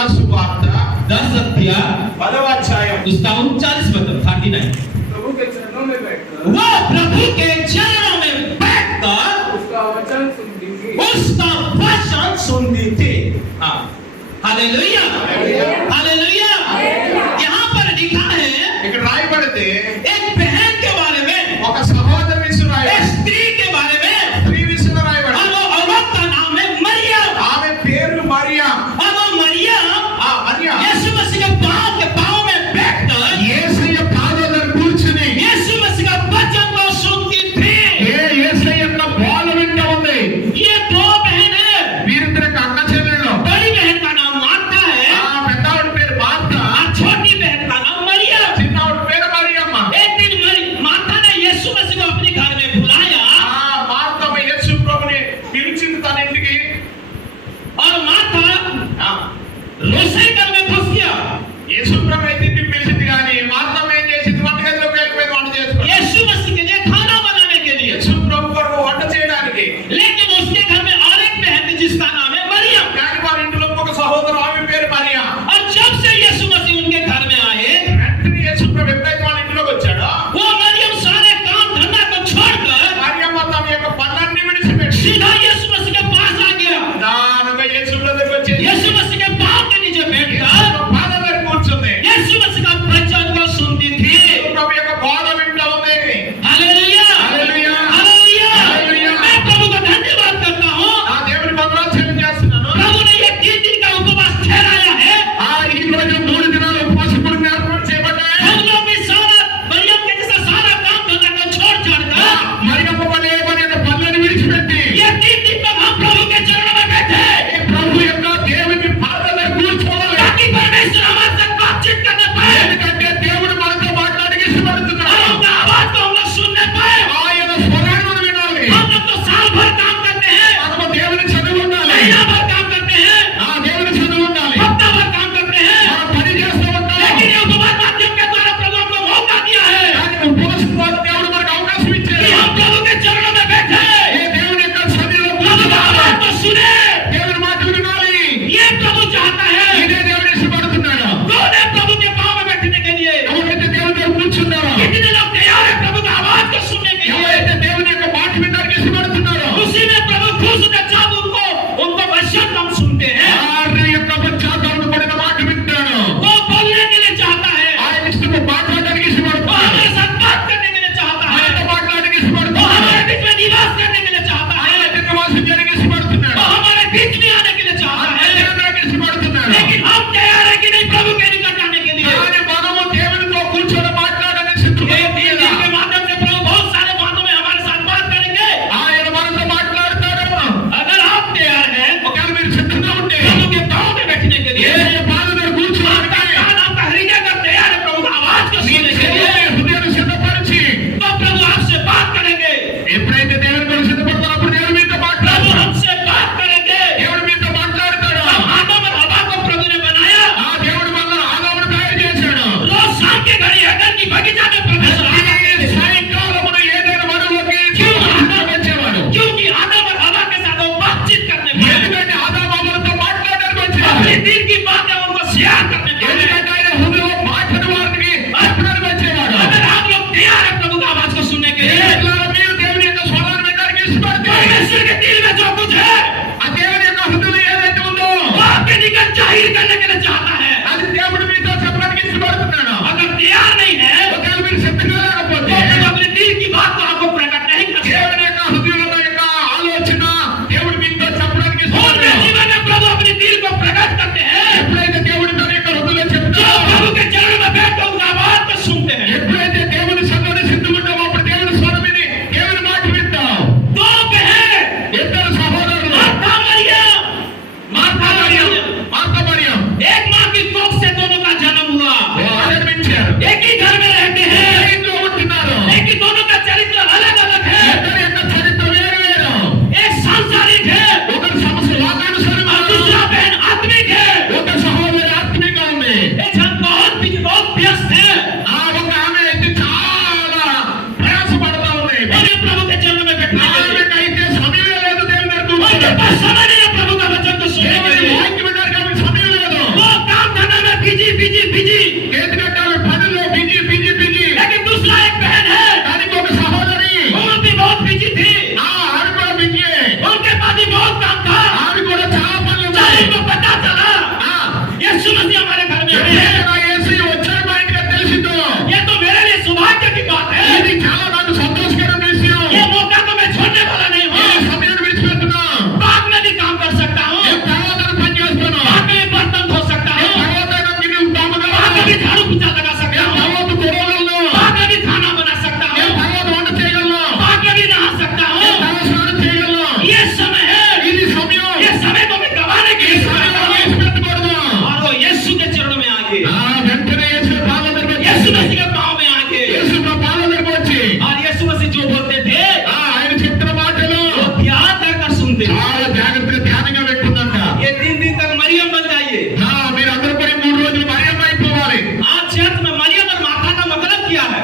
Lucas सुवार्त 10 अध्याय 10वां अध्याय उसका 39 वचन 39। प्रभु के चरणों में बैठकर वो प्रभु के चरणों में बैठकर उसका वचन सुनती थी। उसका वचन सुनती थी। हाँ, हालेलुया हालेलुया। यहाँ पर लिखा है ఇక్కడ రాయబడితే एक बहन के बारे में, ఒక సహోదరి విషయం एक రాయబడింది, स्त्री के बारे में, స్త్రీ విషయం और రాయబడింది. वो औरत का नाम है मरियम। ఆమె పేరు మరియా. और वो मरियम మరియా यीशु मसीह के पाँव में बैठकर యేసయ్య పాదాల దగ్గర కూర్చుని यीशु मसीह का वचन को सुनती थी। యేసయ్య యొక్క బోధ వింటూ ఉంది. ये दो बहनें, వీరిద్దరి అక్క చెల్లెళ్ళు. बड़ी बहन का नाम मार्था है పెద్దవాడి పేరు మార్త, और छोटी बहन का नाम मरियम। చిన్నవాడి పేరు మరియమ్మ. एक दिन मार्था ने यीशु मसीह को अपने घर में बुलाया మార్తమ్మ యేసు ప్రభుని పిలిచింది తన ఇంటికి. और मार्था रसोई घर में घुस गया। యేసు ప్రభు ఇంటికి పిలిచింది కానీ మార్తమ్మ ఏం చేసింది? వంటగదిలోకి వెళ్ళిపోయింది వంట చేసుకుని. यीशु मसीह के लिए खाना बनाने के लिए। యేసు ప్రభు కొరకు వంట చేయడానికి. लेकिन उसके घर में और एक बहन थी जिसका नाम है मरियम। కానీ వారి ఇంట్లో ఒక సహోదరు, ఆమె పేరు మరియా. और जब से यीशु मसीह उनके घर में आए, వెంటనే యేసు ప్రభు ఎప్పుడైతే వాళ్ళ ఇంట్లోకి వచ్చాడో वो मरियम सारे काम धंधा को छोड़कर మరియమ్మ తన యొక్క పనులన్నీ విడిచిపెట్టి सीधा यीशु मसीह के पास आ गया। దానగా యేసు ప్రభు దగ్గరికి వచ్చి यीशु मसीह के पाँव के नीचे बैठकर పాదాల దగ్గర కూర్చుంది. यीशु ఏదైనా యేసు వచ్చాడు మా ఇంటికి అని తెలిసిందో ये तो मेरे लिए सौभाग्य की बात है। ఇది చాలా నాకు సంతోషకరమైన విషయం. ये मौका तो मैं छोड़ने वाला नहीं ఈ हूँ। సమయాన్ని విడిచిపెట్టున్నా. बाग में भी काम कर सकता हूँ, నేను తర్వాత పని చేస్తాను. बाग में भी बर्तन धो सकता నేను हूँ, తర్వాత గిన్నెలు తోమగలను. बाग में भी झाड़ू पोछा लगा सकता నేను हूँ, తర్వాత తొడవగలను. बाग में भी खाना बना सकता నేను हूँ, తర్వాత వంట చేయగలను. बाग में भी नहा सकता నేను हूँ। తల స్నానం చేయగలను. ये समय है, ఇది సమయం. ये समय को मैं गंवाने के ఈ लिए సమయాన్ని విడిచిపెట్టకూడదు. और वो यीशु के चरणों में आके, ఆ వెంటనే యేసు పాదాల దగ్గరికి వచ్చి, यीशु मसीह के पाँव में आके, యేసు పాదాల దగ్గరికి వచ్చి, और यीशु मसीह जो बोलते थे ఆయన చెప్పిన మాటలు वो ध्यान देकर सुनते। చాలా జాగ్రత్తగా ధ్యానంగా పెట్టుకుందంట. ये 3 दिन तक मरियम बन जाइए। మీరందరూ కూడా 3 రోజులు మరియమ్మ అయిపోవాలి. आज चर्च में मरियम और मार्था का मतलब क्या है?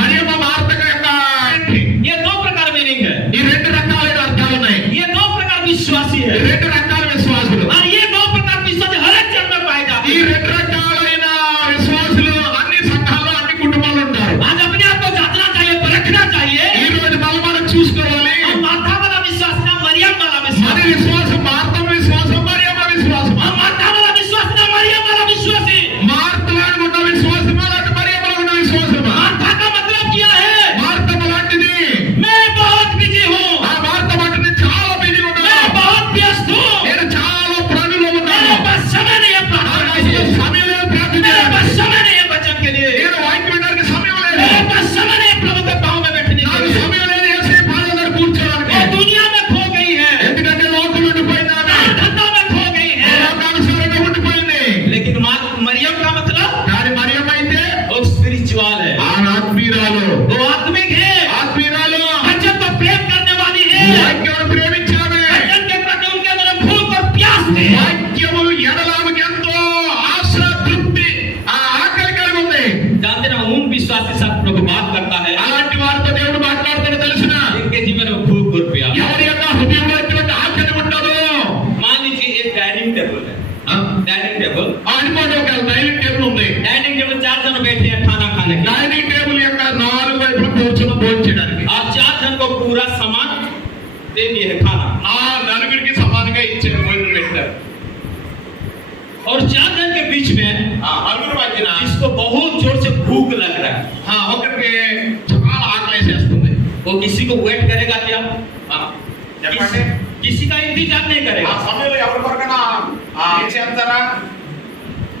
మరియమ్మ మార్త యొక్క ఏంటి? ये 2 प्रकार मीनिंग है। ఈ 2 రకాలైన అర్థాలు ఉన్నాయి. ये 2 प्रकार विश्वासी ఈ है, 2 రకాల విశ్వాసులు. और ये 2 प्रकार विश्वासी हर एक चर्च में पाए जाते ఈ हैं। 2 రకాలైన విశ్వాసులు అన్ని సంఘాల్లో అన్ని కుటుంబాల్లో ఉంటారు. आज अपने आप को जांचना चाहिए, परखना चाहिए। ఈ రోజు మనం చూసుకోవాలి. और मार्था वाला विश्वास ना मरियम वाला विश्वास, మన విశ్వాసం మార్త విశ్వాసం మరియమ్మ విశ్వాసం. और मार्था वाला विश्वास ना मरियम वाला विश्वास है। మార్తలో ఉన్న విశ్వాసం అలాంటి మరియమ్మలో ఉన్న విశ్వాసం. मार्था का मतलब क्या है? మార్త లాంటిది. मैं बहुत बिजी हूँ, ఆ మార్త వంటిది చాలా బిజీ मैं ఉన్నాను. बहुत व्यस्त हूँ, నేను చాలా పనులు मेरे ఉన్నాను. पास समय नहीं है प्रार्थना నాకు के लिए, అసలు సమయం లేదు ప్రార్థన मेरे చేయడానికి. पास समय नहीं है वचन के लिए, నేను వాక్యం వినడానికి సమయం లేదు. मेरे पास समय नहीं है प्रभु के पाँव में बैठने के నాకు लिए। సమయం లేదు యేసు పాదాల దగ్గర కూర్చోడానికి. वो दुनिया में खो गई है, ఎందుకంటే లోకం ఉండిపోయింది ఆమె. धंधा में खो गई है। లోకానుసారంగా ఉండిపోయింది. लेकिन मरियम का मतलब కానీ మరియమ్మ అయితే वो स्पिरिचुअल है, ఆ ఆత్మీయురాలు. वो आत्मिक है, ఆత్మీయురాలు. वचन को प्रेम करने वाली है, వాక్యమును ప్రేమించాలి. वचन के प्रति उनके अंदर भूख और प्यास है। వాక్యము ఎడలామెకి ఎంతో ఆశ తృప్తి ఆ ఆకలి కలిగి ఉంది. जानते ना उन विश्वास के साथ प्रभु बात करता है అలాంటి వారితో దేవుడు మాట్లాడతాడు తెలిసిన जिनके जीवन में भूख और प्यास। ఎవరి యొక్క హృదయంలో ఎటువంటి ఆకలి ఉండదు. मान लीजिए एक डाइनिंग टेबल है, डाइनिंग टेबल, అనుకోండి ఒక డైనింగ్ టేబుల్ ఉంది. डाइनिंग टेबल 4 जन बैठे हैं खाना खाने के, డైనింగ్ టేబుల్ యొక్క 4 వైపులా కూర్చొని భోజనం చేయడానికి. और 4 जन को पूरा सामान दे दिए है खाना, ఆ నలుగురికి సమానంగా ఇచ్చే భోజనం పెట్టారు. और 4 जन के बीच में నలుగురు మధ్యన जिसको बहुत जोर से भूख लग रहा है, ఒకరికి చాలా ఆకలేసేస్తుంది. वो किसी को वेट करेगा क्या? చెప్పండి. किसी का इंतजार नहीं ఆ करेगा, సమయంలో ఎవరి కొరకైనా ఏం చేస్తారా?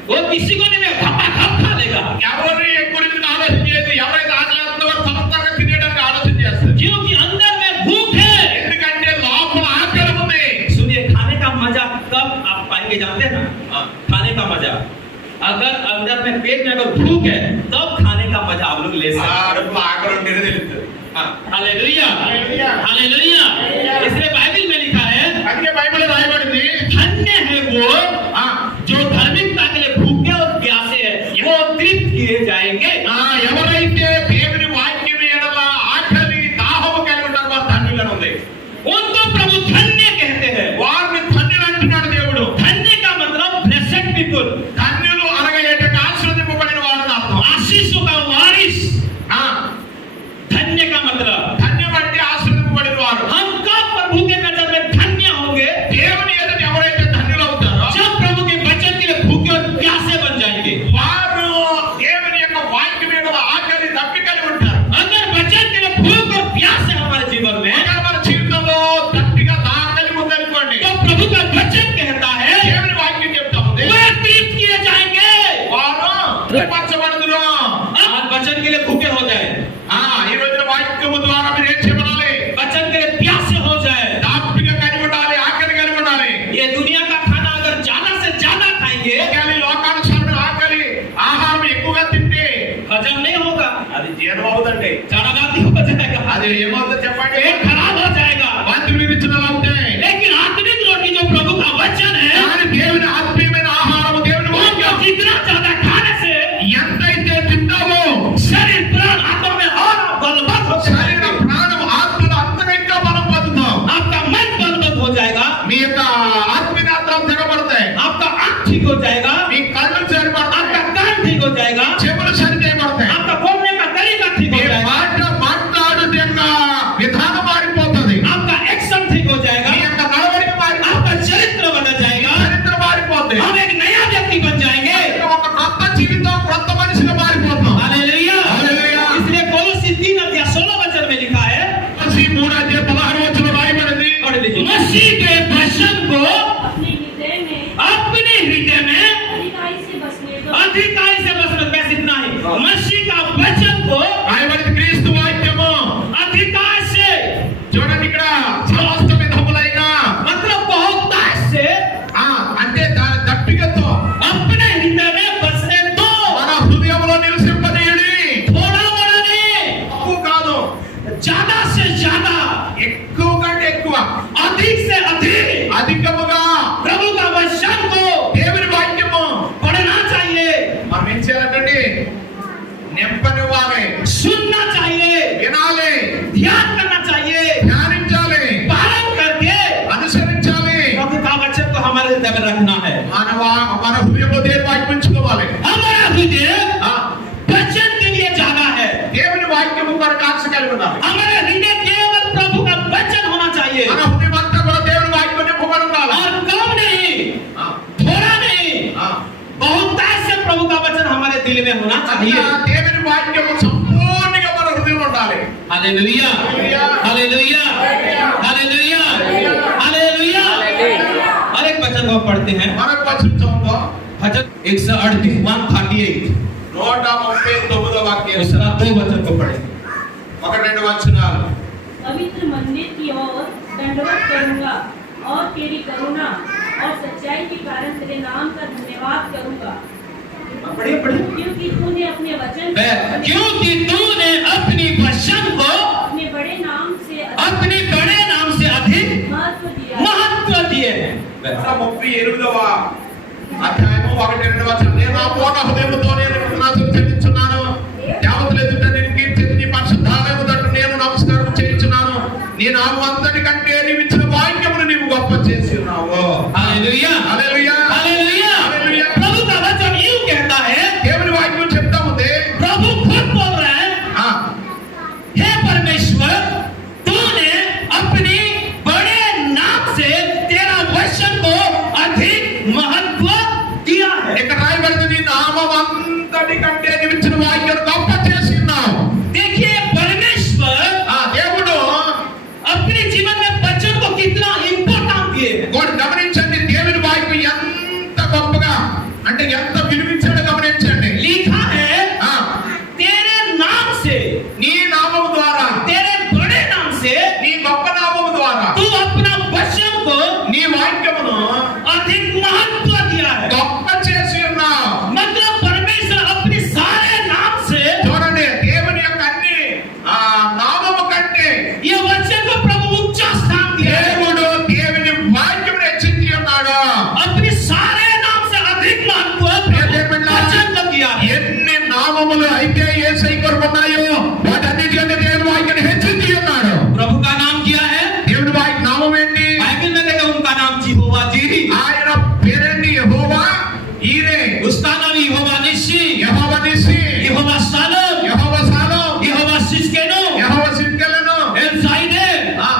वो किसी को नहीं खप खा लेगा, ఎవరిని ఎక్కువ రీతిగా ఆలోచన చేయదు. ఎవరైతే ఆకలేస్తుందో వారు సమర్థంగా తినేయడానికి ఆలోచన చేస్తారు. क्योंकि अंदर में भूख है। ఎందుకంటే లోపల ఆకలి ఉంది. सुनिए, खाने का मजा कब आप पाएंगे जानते हैं ना? खाने का मजा अगर अंदर में पेट में अगर भूख है तब खाने का मजा आप लोग ले सकते हैं। అడుపులో ఆకలి ఉంటేనే తెలుస్తుంది. Hallelujah, hallelujah. हालेलुया। इसलिए बाइबल में लिखा है, అందుకే బైబిల్లో రాయబడింది धन्य है वो ఆ, जो धार्मिकता के लिए भूखे और प्यासे है, वो तृप्त किए जाएंगे। ఎవరైతే దేవుని వాక్యం ఎడల ఆకలి దాహము కలిగి ఉంటారో వారు ధన్యులని ఉంది. उनको प्रभु धन्य कहते हैं। వారిని ధన్యులు అంటున్నాడు దేవుడు. धन्य का मतलब ब्लेसेड पीपल, ధన్యులు అనగా ఏంటంటే ఆశీర్వదింపబడిన వారిని అర్థం. आशीषों का वारिस। ఆ, धन्य का मतलब ధన్యం అంటే ఆశీర్వదింపబడిన వారు. हम कब प्रभु के नजर में धन्य होंगे? దేవుని ఎదుట ఎవరైతే ధన్యులు అవుతారో जब प्रभु के वचन के लिए भूखे और प्यासे बन जाएंगे। వారు దేవుని యొక్క వాక్యం ఎడల ఆకలి దప్పిక కలిగి ఉంటారు. अगर वचन के लिए भूख और प्यास है हमारे जीवन में, ఒకవేళ మన జీవితంలో దప్పిగా దాహం కలిగి ఉందనుకోండి, तो प्रभु का वचन कहता है దేవుని వాక్యం చెప్తా ఉంది वे तृप्त किए जाएंगे। వారు తృప్తిపరచబడుదురు. आज वचन के लिए भूखे हो जाए, ఈ రోజున వాక్యము ద్వారా మీరు ఏం చేయబడాలి? वचन के लिए प्यासे हो जाए। దాప్పిక కలిగి ఉండాలి, ఆకలి కలిగి ఉండాలి. ये दुनिया का खाना अगर ज्यादा से ज्यादा खाएंगे ఒకవేళ ఈ లోకానుసారమైన ఆకలి ఆహారం ఎక్కువగా తింటే हजम नहीं होगा, అది జీర్ణం అవుతుందండి. जड़वादी हो जाएगा, అది ఏమవుతుందో చెప్పండి? पेट खराब हो जाएगा। వాంతి విరిచనాలు అవుతాయి. लेकिन आत्मिक रोटी जो प्रभु का वचन है, కానీ దేవుని ఆత్మీయమైన ఆహారము దేవుని वो వాక్యం जितना ज्यादा खाने से ఎంతైతే తింటావో शरीर प्राण आत्मा में और बलवत्त हो శరీర जाएगा, ప్రాణం ఆత్మలో అంతగా ఇంకా బలం పొందుతాం. आपका मन बलवत्त हो जाएगा, మీ యొక్క ఆత్మీయాత్రం తెగబడతాయి. आपका आंख ठीक हो जाएगा, మీ కళ్ళు సరిపడతాయి. आपका कान ठीक हो जाएगा, చెవులు సరి చేయబడతాయి. आपका बोलने का तरीका ठीक మీ हो जाएगा, మాట మాట్లాడుతున్న యొక్క విధానం మారిపోతుంది. आपका एक्शन ठीक हो जाएगा, మీ యొక్క నడవడిక మారిపోతుంది. आपका चरित्र बदल जाएगा, చరిత్ర మారిపోతుంది. हम एक नया व्यक्ति बन जाएंगे। ఒక కొత్త हृदय ఆ, वचन के लिए जागा है। దేవుని వాక్యము కొరకు ఆశ కలిగి ఉండాలి. हमारे हृदय केवल प्रभु का वचन होना चाहिए మన హృదయం అంతా కూడా దేవుని వాక్యం నింపబడి ఉండాలి. और कम नहीं, ఆ, थोड़ा नहीं, ఆ. बहुतायत से प्रभु का वचन हमारे दिल में होना चाहिए। అట్లా దేవుని వాక్యము సంపూర్ణంగా మన హృదయంలో ఉండాలి. Hallelujah, hallelujah, hallelujah, hallelujah. और एक वचन को पढ़ते हैं, మనకు వచ్చిన भजन 138 138 139వ వాక్యం उसका 2 वचन को पढ़ें। 1-2 వచనాలు. पवित्र मंदिर की ओर दंडवत करूंगा और तेरी करुणा और सच्चाई के कारण तेरे नाम का धन्यवाद करूंगा, पढ़िए पढ़िए। क्योंकि तूने अपने वचन क्योंकि तूने अपनी वचन को अपने बड़े नाम से अपने बड़े नाम से अधिक महत्व दिया। महत्व दिए हैं। 38వ అధ్యాయము 1-2 వచనం. నేను నా పూర్ణ హృదయముతో నేను కృతజ్ఞతలు చెల్లించున్నాను. దేవతల ఎదుట నేను కీర్తించి నీ పరిశుద్ధాలయము తట్టు నేను నమస్కారం చేయించున్నాను. నీ నామం అంతటి కంటే నీవు ఇచ్చిన వాక్యమును నీవు గొప్ప చేసి ఉన్నావు. हालेलुया, హల్లెలూయా, हालेलुया। హల్లెలూయా. प्रभु का वचन यूं कहता है, దేవుని వాక్యం చెప్తా ఉంది. प्रभु खुद बोल रहा है, ఆ, हे परमेश्वर, तूने अपने बड़े नाम से तेरा वचन को अधिक महत्व दिया है। ఇక్కడ రాయబడింది నీ నామం అంతటి కంటే నీవు ఇచ్చిన వాక్యం గొప్ప చేసి ఉన్నావు. देखिए परमेश्वर ఆ దేవుడు अपने जीवन में वचन को कितना इंपॉर्टेंट दिए हैं। కూడా గమనించండి, దేవుని వాక్యం ఎంత గొప్పగా అంటే ఎంత విలువించాడో గమనించండి. लिखा है, ఆ, तेरे नाम से, నీ నామము ద్వారా, तेरे बड़े नाम से నీ గొప్ప నామము ద్వారా तू अपना वचन को నీ వాక్యమును अधिक महत्व दिया है। గొప్ప చేసి ఉన్నావు. मतलब परमेश्वर अपने सारे नाम से చూడండి, దేవుని యొక్క అన్ని ఆ నామము కంటే ये वचन को प्रभु ऊंचा स्थान दिया है। దేవుడు దేవుని వాక్యమును హెచ్చించి ఉన్నాడు. अपने सारे नाम से अधिक महत्व वचन को दिया है। ఎన్ని నామములు అయితే యేసయ్య కొరకు ఉన్నాయో వాటన్నిటికంటే దేవుని వాక్యాన్ని హెచ్చించి ఉన్నాడు. प्रभु का नाम क्या है? దేవుని వాక్య నామం ఏంటి? बाइबल में देखा उनका नाम यहोवा जीरी, ఆయన పేరేంటి? యెహోవా ఈరే, उसका नाम यहोवा निस्सी, యెహోవా నిస్సి, यहोवा शालोम, యెహోవా షాలోమ్, यहोवा सिस्केनो, యెహోవా సిద్కెలను, एल साइडे, ఆ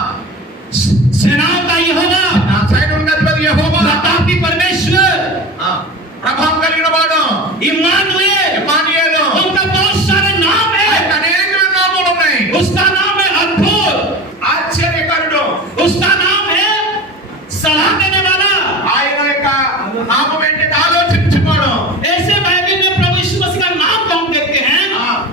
सेनाओं का यहोवा, నా సైన్యాధిపతి యెహోవా, प्रतापी परमेश्वर, ఆ ప్రభావం కలిగిన వాడు इम्मानुएल, ఇమ్మానుయేలు. उनका बहुत सारे नाम है। ఆయనకు అనేక నామములు ఉన్నాయి. उसका नाम है अद्भुत, ఆశ్చర్యకరుడు, उसका नाम है सलाह देने वाला। ఆయన యొక్క నామం ఏంటి? ఆలోచించుకోడు. ऐसे बाइबल में प्रभु यीशु मसीह का नाम को हम देखते हैं, ఆ,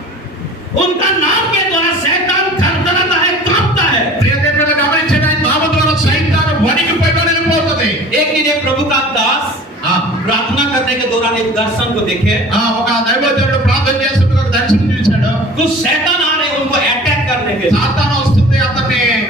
उनका नाम के द्वारा शैतान थरथराता है, कांपता है। ప్రియదేవుని గమనించిన ఆయన నామం ద్వారా సైతాను వణికిపోయి వెళ్ళిపోతుంది. एक दिन एक प्रभु का दास ఆ, प्रार्थना करने के दौरान एक दर्शन को देखे, ఆ, ఒక దైవజనుడు ప్రార్థన చేస్తుంటే ఒక దర్శనం చూశాడు. कुछ शैतान आ रहे हैं उनको अटैक करने के, సాతాను వస్తుంది అతన్ని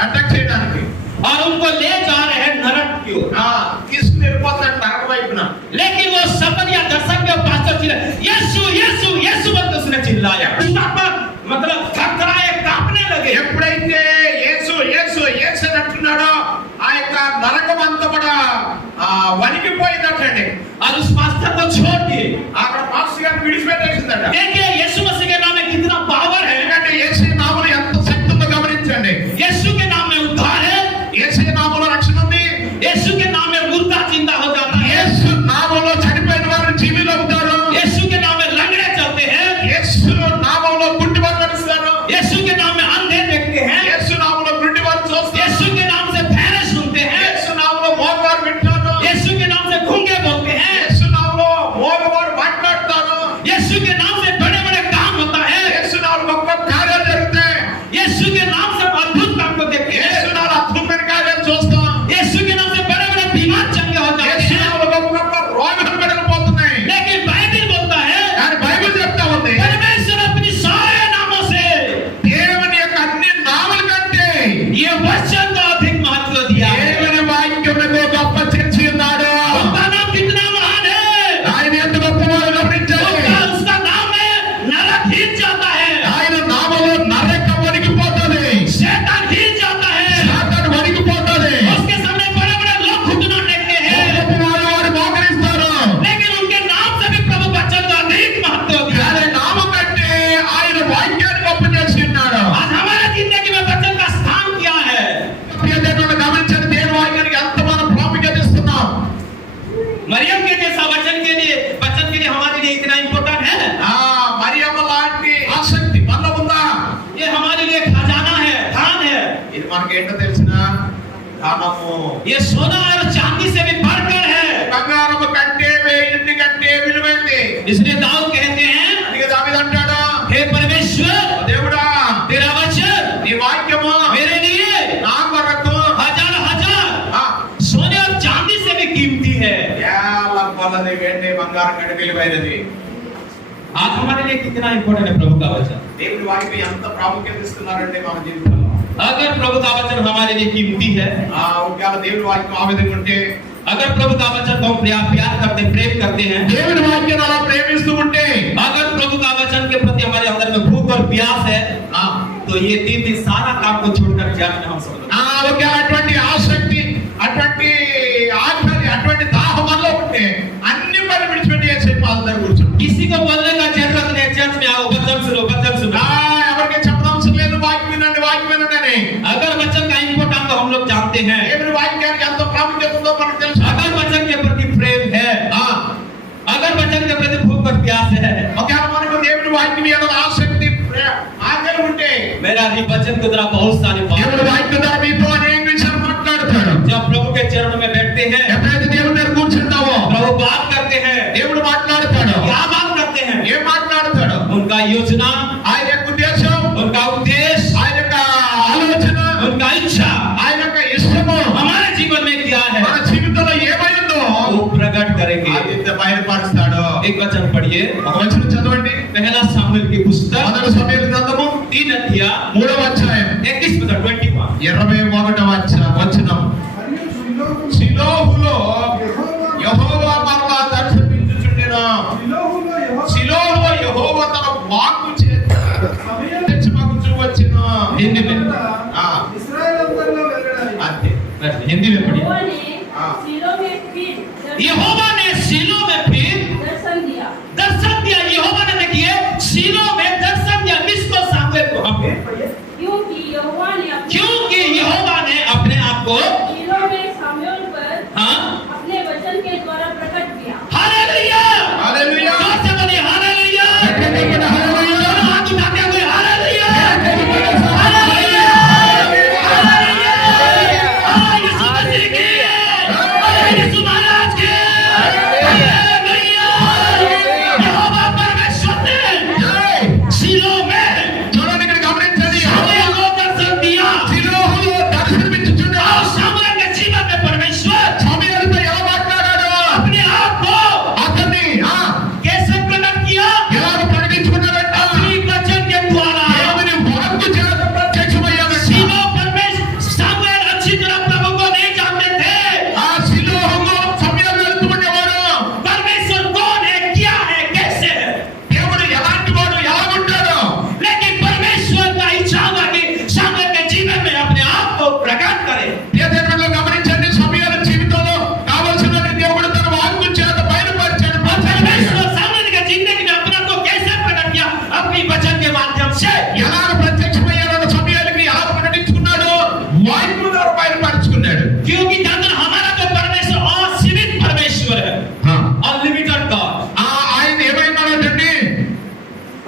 అటాక్ చేయడానికి. और उनको ले जा रहे हैं नरक की ओर। ఆ, తీసుకుని వెళ్ళిపోతాడు నరక వైపున. लेकिन वो शब्द या दर्शन के पास्टर चिल्लाए, यीशु यीशु यीशु बोलकर उसने चिल्लाया, उसका पर मतलब थरथराए, कांपने लगे। ఎప్పుడైతే యేసు యేసు యేసు అని అంటున్నాడో ఆ యొక్క నరకం అంతా కూడా వణికిపోయిందటండి. और उस पास्टर को छोड़ दिए। అక్కడ పాస్టర్ గారిని విడిచిపెట్టేసిందట. देखिए यीशु मसीह के नाम में कितना पावर है, ఎందుకంటే యేసు నామములో ఎంత శక్తి ఉందో గమనించండి. यीशु के नाम में उद्धार है, యేసు నామములో రక్షణ ఉంది. यीशु के नाम में मुर्दा जिंदा हो जाता है, యేసు నామములో చనిపోయిన వారు జీవిలో అవుతారు. यीशु के नाम में लंगड़े चलते हैं, యేసు నామములో గుడ్డివారు నడుస్తారు. यीशु के नाम में अंधे देखते हैं, యేసు నామములో గుడ్డివారు చూస్తారు. यीशु के नाम से बहरे सुनते हैं, యేసు నామములో మోగవారు వింటారు. यीशु के नाम से गूंगे बोलते हैं, యేసు నామములో మోగవారు మాట్లాడతారు. यीशु के नाम से बड़े बड़े काम ధనము ये सोना और चांदी से भी बढ़कर है। బంగారము కంటే వెండి కంటే విలువైంది. इसलिए दाऊद कहते हैं, అందుకే దావీదు అంటాడు, हे परमेश्वर, దేవుడా तेरा वचन నీ వాక్యము मेरे लिए నా కొరకు हजार हजार ఆ, सोने और चांदी से भी कीमती है। వేల కొలది వెండి బంగారం కంటే విలువైనది. आज हमारे लिए कितना इंपॉर्टेंट है प्रभु का वचन। దేవుడి వాక్యం ఎంత ప్రాముఖ్యత ఇస్తున్నారంటే మన జీవితంలో अगर प्रभु का वचन हमारे लिए कीमती है, ఒకవేళ దేవుడి వాక్యం ఆ విధంగా ఉంటే, अगर प्रभु का वचन को हम प्यार करते प्रेम करते हैं, దేవుడి వాక్యం అలా ప్రేమిస్తూ ఉంటే, अगर प्रभु का वचन के प्रति हमारे अंदर में भूख और प्यास है, तो ये 3 दिन सारा काम को छोड़कर जाने हम सब ఒకవేళ అటువంటి ఆసక్తి, అటువంటి ఆకలి, అటువంటి దాహం మనలో ఉంటే అన్ని పని విడిచిపెట్టి యేసు పాదాల దగ్గర కూర్చుంటాం. किसी को बोलने का जरूरत नहीं, चर्च में आओ वचन सुनो वचन सुनो। ఎవరికి చెప్పడం లేదు, వాక్యం వినండి వాక్యం వినండి అని. अगर वचन का इंपॉर्टेंस तो हम लोग जानते हैं, దేవుడి వాక్యానికి ఎంత ప్రాముఖ్యత ఉందో మనకు తెలుసు. अगर वचन के प्रति प्रेम है, अगर वचन के प्रति भूख और प्यास है, ఒకవేళ మనకు దేవుడి వాక్యం మీద ఆసక్తి, ఆకలి ఉంటే मेरा ही वचन के द्वारा बहुत सारी దేవుడి बात, వాక్యం ద్వారా మీతో అనేక విషయాలు మాట్లాడతాడు. जब प्रभु के चरणों में बैठते हैं, ఎప్పుడైతే దేవుడి దగ్గర కూర్చుంటావో प्रभु बात करते हैं, దేవుడు మాట్లాడతాడు. क्या बात करते हैं? ఏం మాట్లాడతాడు? उनका योजना, ఆయన యొక్క ఉద్దేశం, उनका उद्देश्य, ఆయన యొక్క ఆలోచన, उनका इच्छा ఆయన యొక్క इष्टము हमारे जीवन में क्या है, మన జీవితంలో ఏమైందో वो प्रकट करेंगे। అది బయలుపరుస్తాడు. एक वचन पढ़िए, ఒక వచనం చదవండి. पहला सामुएल की पुस्तक మొదటి సమూయేలు గ్రంథము 3 अध्याय 3వ అధ్యాయం 21 पद 21। 21వ వచనం. మరియు షిలోహులో షిలోహులో యెహోవా మరలా దర్శనమిచ్చుచుండెను. షిలోహులో యెహోవా తన వాక్కు చేత తెచ్చిమగుచూ వచ్చెను. हिंदी में, ఇశ్రాయేల్ అందరిలో వెళ్ళడానికి అంతే. हिंदी में पढ़िए। यहोवा ने हाँ। शीलो में फिर यहोवा ने शीलो में फिर दर्शन दिया। दर्शन दिया। यहोवा ने देखिए शीलो में दर्शन दिया किसको? सामुएल को। हमें, क्योंकि यहोवा ने क्योंकि यहोवा ने अपने आप को शीलो में शामूएल पर हाँ अपने वचन के द्वारा प्रकट किया। Hallelujah, hallelujah. जोर से बोलिए हालेलुया। हालेलुया। दोनों हाथ उठाते हुए हालेलुया, हालेलुया, हालेलुया। यीशु मसीह की, यीशु महाराज की, हालेलुया। यहोवा परमेश्वर ने शीलो में చూడండి, ఇక్కడ గమనించండి. शामूएल को दर्शन दिया। షిలోహులో దర్శనమిచ్చుచుండెను. और शामूएल के जीवन में परमेश्वर సమూయేలుతో ఎలా మాట్లాడాడు? अपने आप को అతన్ని कैसे प्रकट किया? ఎలాగ ప్రకటించుకున్నాడంట? अपनी वचन के द्वारा। దేవుని వాక్కు చేత ప్రత్యక్షమయ్యాడంట. शीलो परमेश्वर, शामूएल अच्छी तरह प्रभु को नहीं जानते थे। ఆ షిలోహులో సమూయేలు వెళ్తూ ఉండేవాడు. परमेश्वर कौन है, क्या है, कैसे है, దేవుడు ఎలాంటి వాడు, ఎలాగుంటాడు? लेकिन परमेश्वर का इच्छा हुआ कि शामूएल के जीवन में अपने आप को प्रकट करे। దేవుడు గమనించండి, సమూయేలు జీవితంలో కావలసిన దేవుడు తన వాక్కు చేత బయలుపరిచాడు. और परमेश्वर शामूएल के जिंदगी में अपना को कैसे प्रकट किया? अपनी वचन के माध्यम से। ఎలాగ ప్రత్యక్షమయ్యాడో సమూయేలుకి ఎలా ప్రకటించుకున్నాడు? వాక్కు ద్వారా బయలుపరుచుకున్నాడు. क्योंकि जानते हैं, हमारा तो परमेश्वर असीमित परमेश्वर है, अनलिमिटेड गॉड। ఆయన ఏమైనాడంటే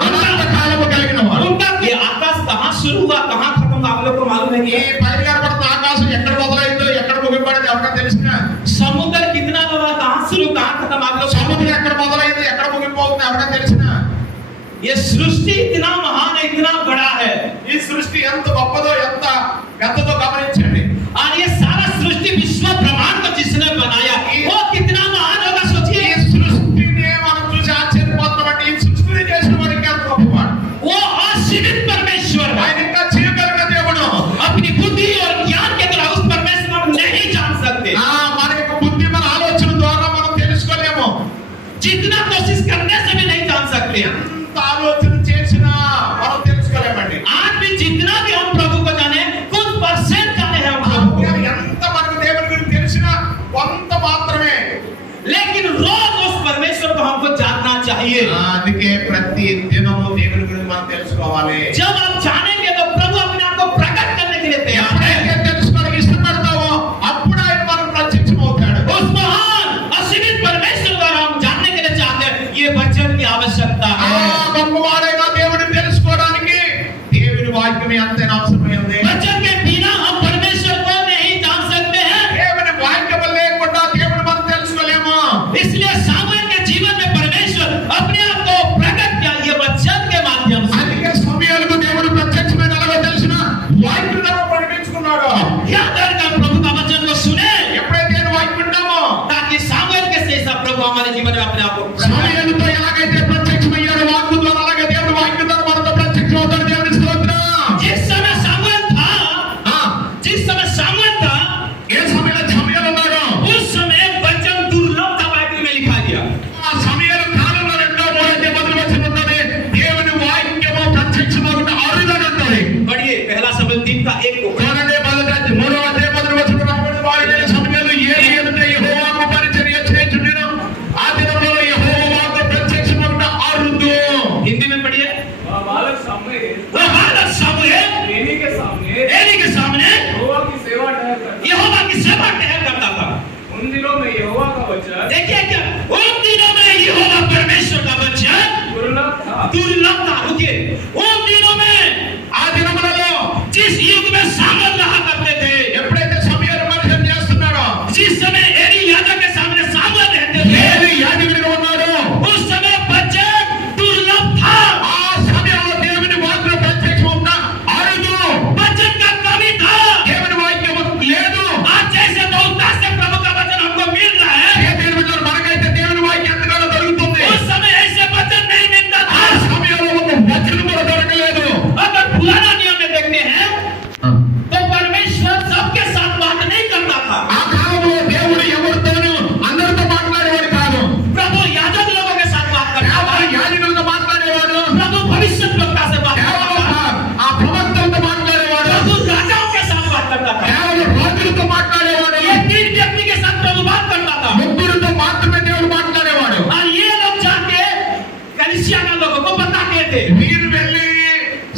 అనంత కాలము కలిగిన వాడు. उनका ये आकाश कहाँ शुरू हुआ, कहाँ खत्म हुआ, आप लोग को मालूम है ఈ क्या? పైన కనబడుతున్న ఆకాశం ఎక్కడ మొదలైందో, ఎక్కడ ముగింపడిందో ఎవరికైనా తెలిసినా? समुद्र कितना बड़ा, कहाँ शुरू कहाँ खत्म, आप लोग సముద్రం ఎక్కడ మొదలైంది, ఎక్కడ ముగింపోతుంది ఎవరికైనా తెలిసినా? ये सृष्टि इतना महान है, इतना बड़ा है, ఈ సృష్టి ఎంత గొప్పదో, ఎంత పెద్దదో గమనించండి. और ये सारा सृष्टि विश्व ब्रह्मांड को जिसने बनाया वो कितना महान होगा, ఈ सोचिए। సృష్టిని మనం చూసి ఆశ్చర్యపోతున్నట్టు ఈ సృష్టిని చేసిన వాడికి ఎంత గొప్పవాడు. वो असीमित परमेश्वर है। ఆయన ఇంకా చేయగలిగిన దేవుడు. अपनी बुद्धि और ज्ञान के द्वारा उस परमेश्वर को हम नहीं जान सकते। మన యొక్క బుద్ధి, మన ఆలోచన ద్వారా మనం తెలుసుకోలేము. जितना कोशिश करने से भी नहीं जान सकते। ఎంత ఆలోచన చేసినా మనం తెలుసుకోలేమండి. आज भी जितना भी हम प्रभु को जाने, कुछ परसेंट जाने हैं हम प्रभु को, ఎంత మనకు దేవుని గురించి తెలిసినా కొంత మాత్రమే. लेकिन रोज उस परमेश्वर को हमको जानना चाहिए। అందుకే ప్రతి దినము దేవుని గురించి మనం తెలుసుకోవాలి. जब आप जानेंगे तो प्रभु अपने आप को प्रकट करने के लिए तैयार है। ఎవరైతే తెలుసుకోవడానికి ఇష్టపడతావో అప్పుడు ఆయన మనకు ప్రత్యక్షమవుతాడు. उस महान असीमित परमेश्वर द्वारा हम जानने के लिए चाहते हैं, ये वचन की आवश्यकता ఆ है। గొప్పవాడైన దేవుడిని తెలుసుకోవడానికి దేవుని వాక్యం ఎంతైనా అవసరమైంది. वचन के बिना हम परमेश्वर को नहीं जान सकते। సమూయేలుతో ఎలాగైతే ప్రత్యక్షమయ్యాడో వాక్కు ద్వారా, అలాగే దేవుడు వాక్కు ద్వారా మనతో ప్రత్యక్షమవుతాడు. దేవుని స్తోత్రం. जिस समय सामुएल था, ఆ, जिस समय सामुएल था, ఏ సమయంలో ఉన్నాడో उस समय वचन दुर्लभ था, बाइबल में लिखा गया। ఆ సమయంలో కాలంలో 2:3 దేవుని వాక్యము ప్రత్యక్షమవుట అరుదని ఉంటుంది. पढ़िए पहला सामुएल 3 का 1 को। చూడండి, 3:3 రాబడి వారిని సమయంలో ఏలి ఎదుట యెహోవాకు పరిచర్య చేయుచుండెను. ఆ దినములో యెహోవా వాక్కు ప్రత్యక్షమవుట అరుదు. हिंदी में पढ़िए। वह बालक सामूएल वो बालक सामुएल एली के सामने एली के सामने यहोवा की सेवा ठहर करता यहोवा की सेवा टहल करता था। उन दिनों में यहोवा का वचन देखिए क्या उन दिनों में यहोवा परमेश्वर का वचन दुर्लभ था। दुर्लभ था। रुकिए, उन दिनों में, ఆ దినములలో जिस युग में सामुएल रहा करते थे, ఎప్పుడైతే సమయాలు పరిచయం చేస్తున్నాడో, जिस समय एली याजक के सामने सामुएल रहते थे, ఏలి యాజకుడిగా ఉన్నాడు. उस समय वचन दुर्लभ था। ఆ సమయంలో దేవుని వాక్కు ప్రత్యక్షమవుట అరుదు. वचन का कमी था। దేవుని వాక్యము లేదు. आज जैसे बहुतायत से प्रभु का वचन हमको मिल रहा है, ఏ దేవుని బిడ్డలు, మనకైతే దేవుని వాక్యం ఎంతగానో దొరుకుతుంది. उस समय ऐसे वचन नहीं मिलता ఆ था। సమయంలో ఒక వచనం కూడా దొరకలేదు. अगर पुराना नियम में देखते हैं तो परमेश्वर सबके साथ बात नहीं करता था। ఆ కాలంలో దేవుడు ఎవరితోనూ అందరితో మాట్లాడేవాడు కాదు. प्रभु याजक लोगों के साथ बात करता था। కేవలం యాజకులతో మాట్లాడేవాడు. प्रभु भविष्यद्वक्ता से बात करता కేవలం था। ఆ ప్రవక్తలతో మాట్లాడేవాడు. प्रभु राजाओं के साथ बात करता था। కేవలం రాజులతో మాట్లాడేవాడు. ये 3 व्यक्ति के साथ प्रभु बात करता था। ముగ్గురితో మాత్రమే దేవుడు మాట్లాడేవాడు. और ये लोग जाके कलीसिया के लोगों को बताते थे। వీరు వెళ్ళి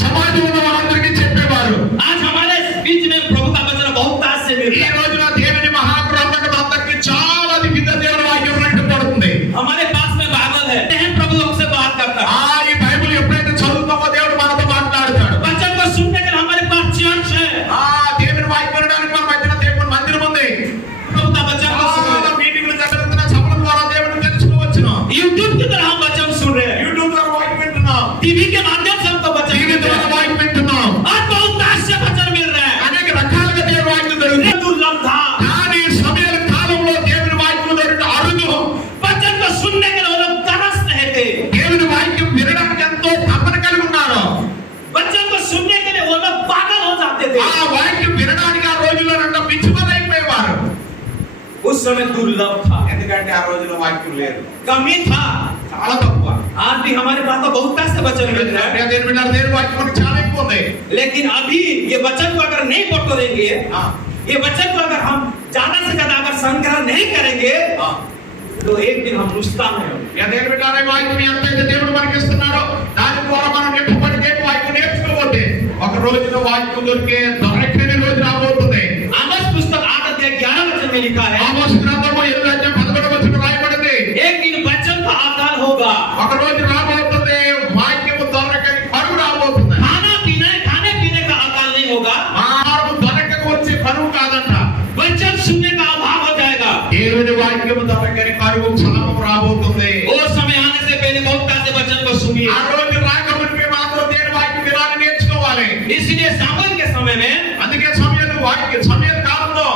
సమాజంలో ఉన్న వారందరికీ చెప్పేవారు. आज हमारे बीच में प्रभु का वचन बहुत ताज से मिल ఈ रहा है। రోజున దేవుని మహాగ్రంథం అందరికీ చాలా దివ్యంగా దేవుని వాక్యం ఉన్నట్టు పడుతుంది. हमारे पास में बाइबल है, प्रभु लोग से बात करता है। ఈ బైబిల్ ఎప్పుడైతే చదువుతామో దేవుడు మనతో మాట్లాడతాడు. वचन को सुनने के लिए हमारे पास चर्च है। దేవుని వాక్యం వినడానికి మన మధ్యన దేవుని మందిరం ఉంది. प्रभु का वचन को सुन रहे हैं। మీటింగ్లు జరుగుతున్న సభల ద్వారా దేవుడిని తెలుసుకోవచ్చును. यूट्यूब की तरह हम वचन सुन रहे हैं, యూట్యూబ్ ద్వారా వాక్యం వింటున్నాం. टीवी के माध्यम से हमको वचन టీవీ मिल रहा ద్వారా है। వాక్యం వింటున్నాం. आज बहुत ताज से वचन मिल रहा है। అనేక రకాలుగా దేవుని వాక్యం దొరుకుతుంది. ये दुर्लभ था। కానీ సమయాల కాలంలో దేవుని వాక్యం దొరకట అరుదు. वचन को सुनने के लिए वो लोग तरस रहे थे। దేవుని వాక్యం వినడానికి ఎంతో తపన కలిగి ఉన్నారు. वचन को सुनने के लिए वो लोग पागल हो जाते थे। ఆ వాక్యం వినడానికి ఆ రోజుల్లో రెండు పిచ్చివారైపోయేవారు. उस समय दुर्लभ था, ఎందుకంటే ఆ రోజుల్లో వాక్యం లేదు, कमी था। చాలా తక్కువ. आज भी हमारे पास तो बहुत ताज से वचन मिल रहा है, దేవుని బిడ్డలు, దేవుని వాక్యం మనకి చాలా ఎక్కువ ఉంది. लेकिन अभी ये वचन को अगर नहीं बटोरेंगे, ఆ, ये वचन को अगर हम ज्यादा से ज्यादा अगर संग्रह नहीं करेंगे, ఆ. तो एक दिन हम नुकसान में होंगे। ఇక దేవుని బిడ్డలారా, ఈ వాక్యం ఎంతైతే దేవుడు మనకి ఇస్తున్నాడో దాని ద్వారా మనం నింపబడితే వాక్యం నేర్చుకోబోతే ఒక రోజున వాక్యం దొరకని రోజు రాబోతుంది. आमोस पुस्तक 8 अध्याय 11 वचन में लिखा है, ఆమోస్ గ్రంథము 8:11 రాయబడింది. एक दिन वचन का आकाल होगा, ఒక రోజు రాబోతుంది, వాక్యము దొరకని కరువు రాబోతుంది. खाने पीने का आकाल नहीं होगा, ఆహారము దొరకక వచ్చే కరువు కాదంట. वचन सुनने का अभाव हो जाएगा। దేవుని వాక్యము దొరకని కరువు క్షణము రాబోతుంది. वो समय आने से पहले बहुत ताजे वचन को सुनिए। ఆ రోజు రాకముందే మాత్రం దేవుని వాక్యం వినాలని నేర్చుకోవాలి. इसलिए सामुएल के समय में, అందుకే సమయ కాలంలో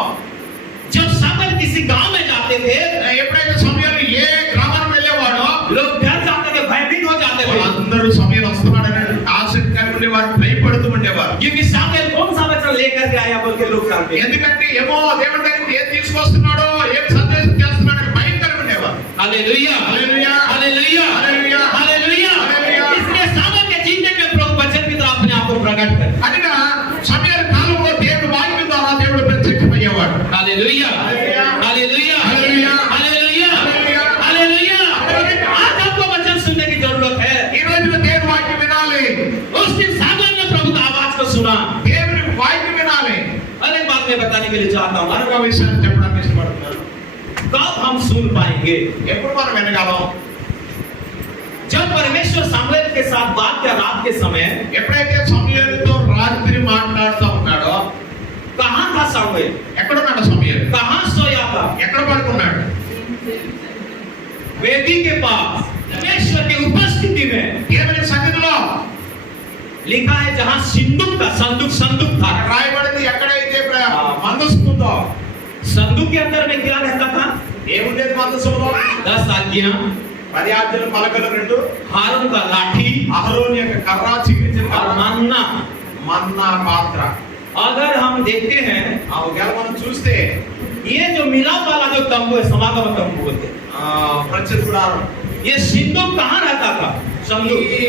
जब सामुएल किसी गांव में जाते थे, ఎప్పుడైతే సమయాలు ఏ గ్రామానికి వెళ్ళేవాడో लोग डर जाते थे, भयभीत हो जाते थे, అందరూ సమయం వస్తున్నాడని ఆసక్తి కలిగి ఉండేవారు, భయపడుతూ ఉండేవారు. क्योंकि सामुएल कौन सा वचन लेकर के आया बोल के लोग जानते हैं। ఎందుకంటే ఏమో దేవుడి దగ్గరికి ఏం తీసుకొస్తున్నాడో, ఏం సందేశం చేస్తున్నాడో భయం కలిగి ఉండేవారు. Hallelujah, hallelujah, hallelujah, hallelujah, hallelujah. Hallelujah. इसलिए सामुएल के जीने में प्रभु वचन की तरह अपने आप को प्रकट कर। అనగా సమయ కాలంలో దేవుడి వాక్యం ద్వారా దేవుడు ప్రత్యక్షమయ్యేవాడు. Hallelujah, hallelujah, hallelujah, hallelujah, hallelujah, hallelujah, hallelujah. आज हमको वचन सुनने की जरूरत है। ఈ రోజున దేవుడి వాక్యం వినాలి. उस दिन सामुएल ने प्रभु का आवाज को सुना। దేవుని వాక్యం వినాలి. और एक बात मैं बताने के लिए चाहता हूँ, మరొక విషయాన్ని చెప్పడానికి ఇష్టపడుతున్నాను. कब हम सुन पाएंगे? ఎప్పుడు మనం వినగలం? जब परमेश्वर सामुएल के साथ बात किया रात के समय, ఎప్పుడైతే సమయాలతో రాత్రి మాట్లాడుతూ ఉన్నాడో, कहाँ था सामुएल? ఎక్కడున్నాడు సమయాలు? कहाँ सोया था? ఎక్కడ పడుకున్నాడు? वेदी के पास, परमेश्वर की उपस्थिति में। దేవుని సన్నిధిలో. लिखा है जहाँ सिंदूक था, संदूक था। అక్కడ రాయబడింది ఎక్కడైతే మందస్తుందో. संदूक के अंदर में क्या रहता था? ఏముండేది మందసంలో? 10 आज्ञा, 10 ఆజ్ఞల పలకలు 2 हारून का लाठी అహరోను యొక్క కర్ర చిగిరించిన और కర్ర, मन्ना। మన్నా పాత్ర. अगर हम देखते हैं ఆ ఒకవేళ మనం చూస్తే ये जो मिलाप वाला जो तंबू है, समागम तंबू बोलते हैं, ప్రత్యక్ష గుడారం ये सिंदूक कहाँ रहता था? संदूक। ఈ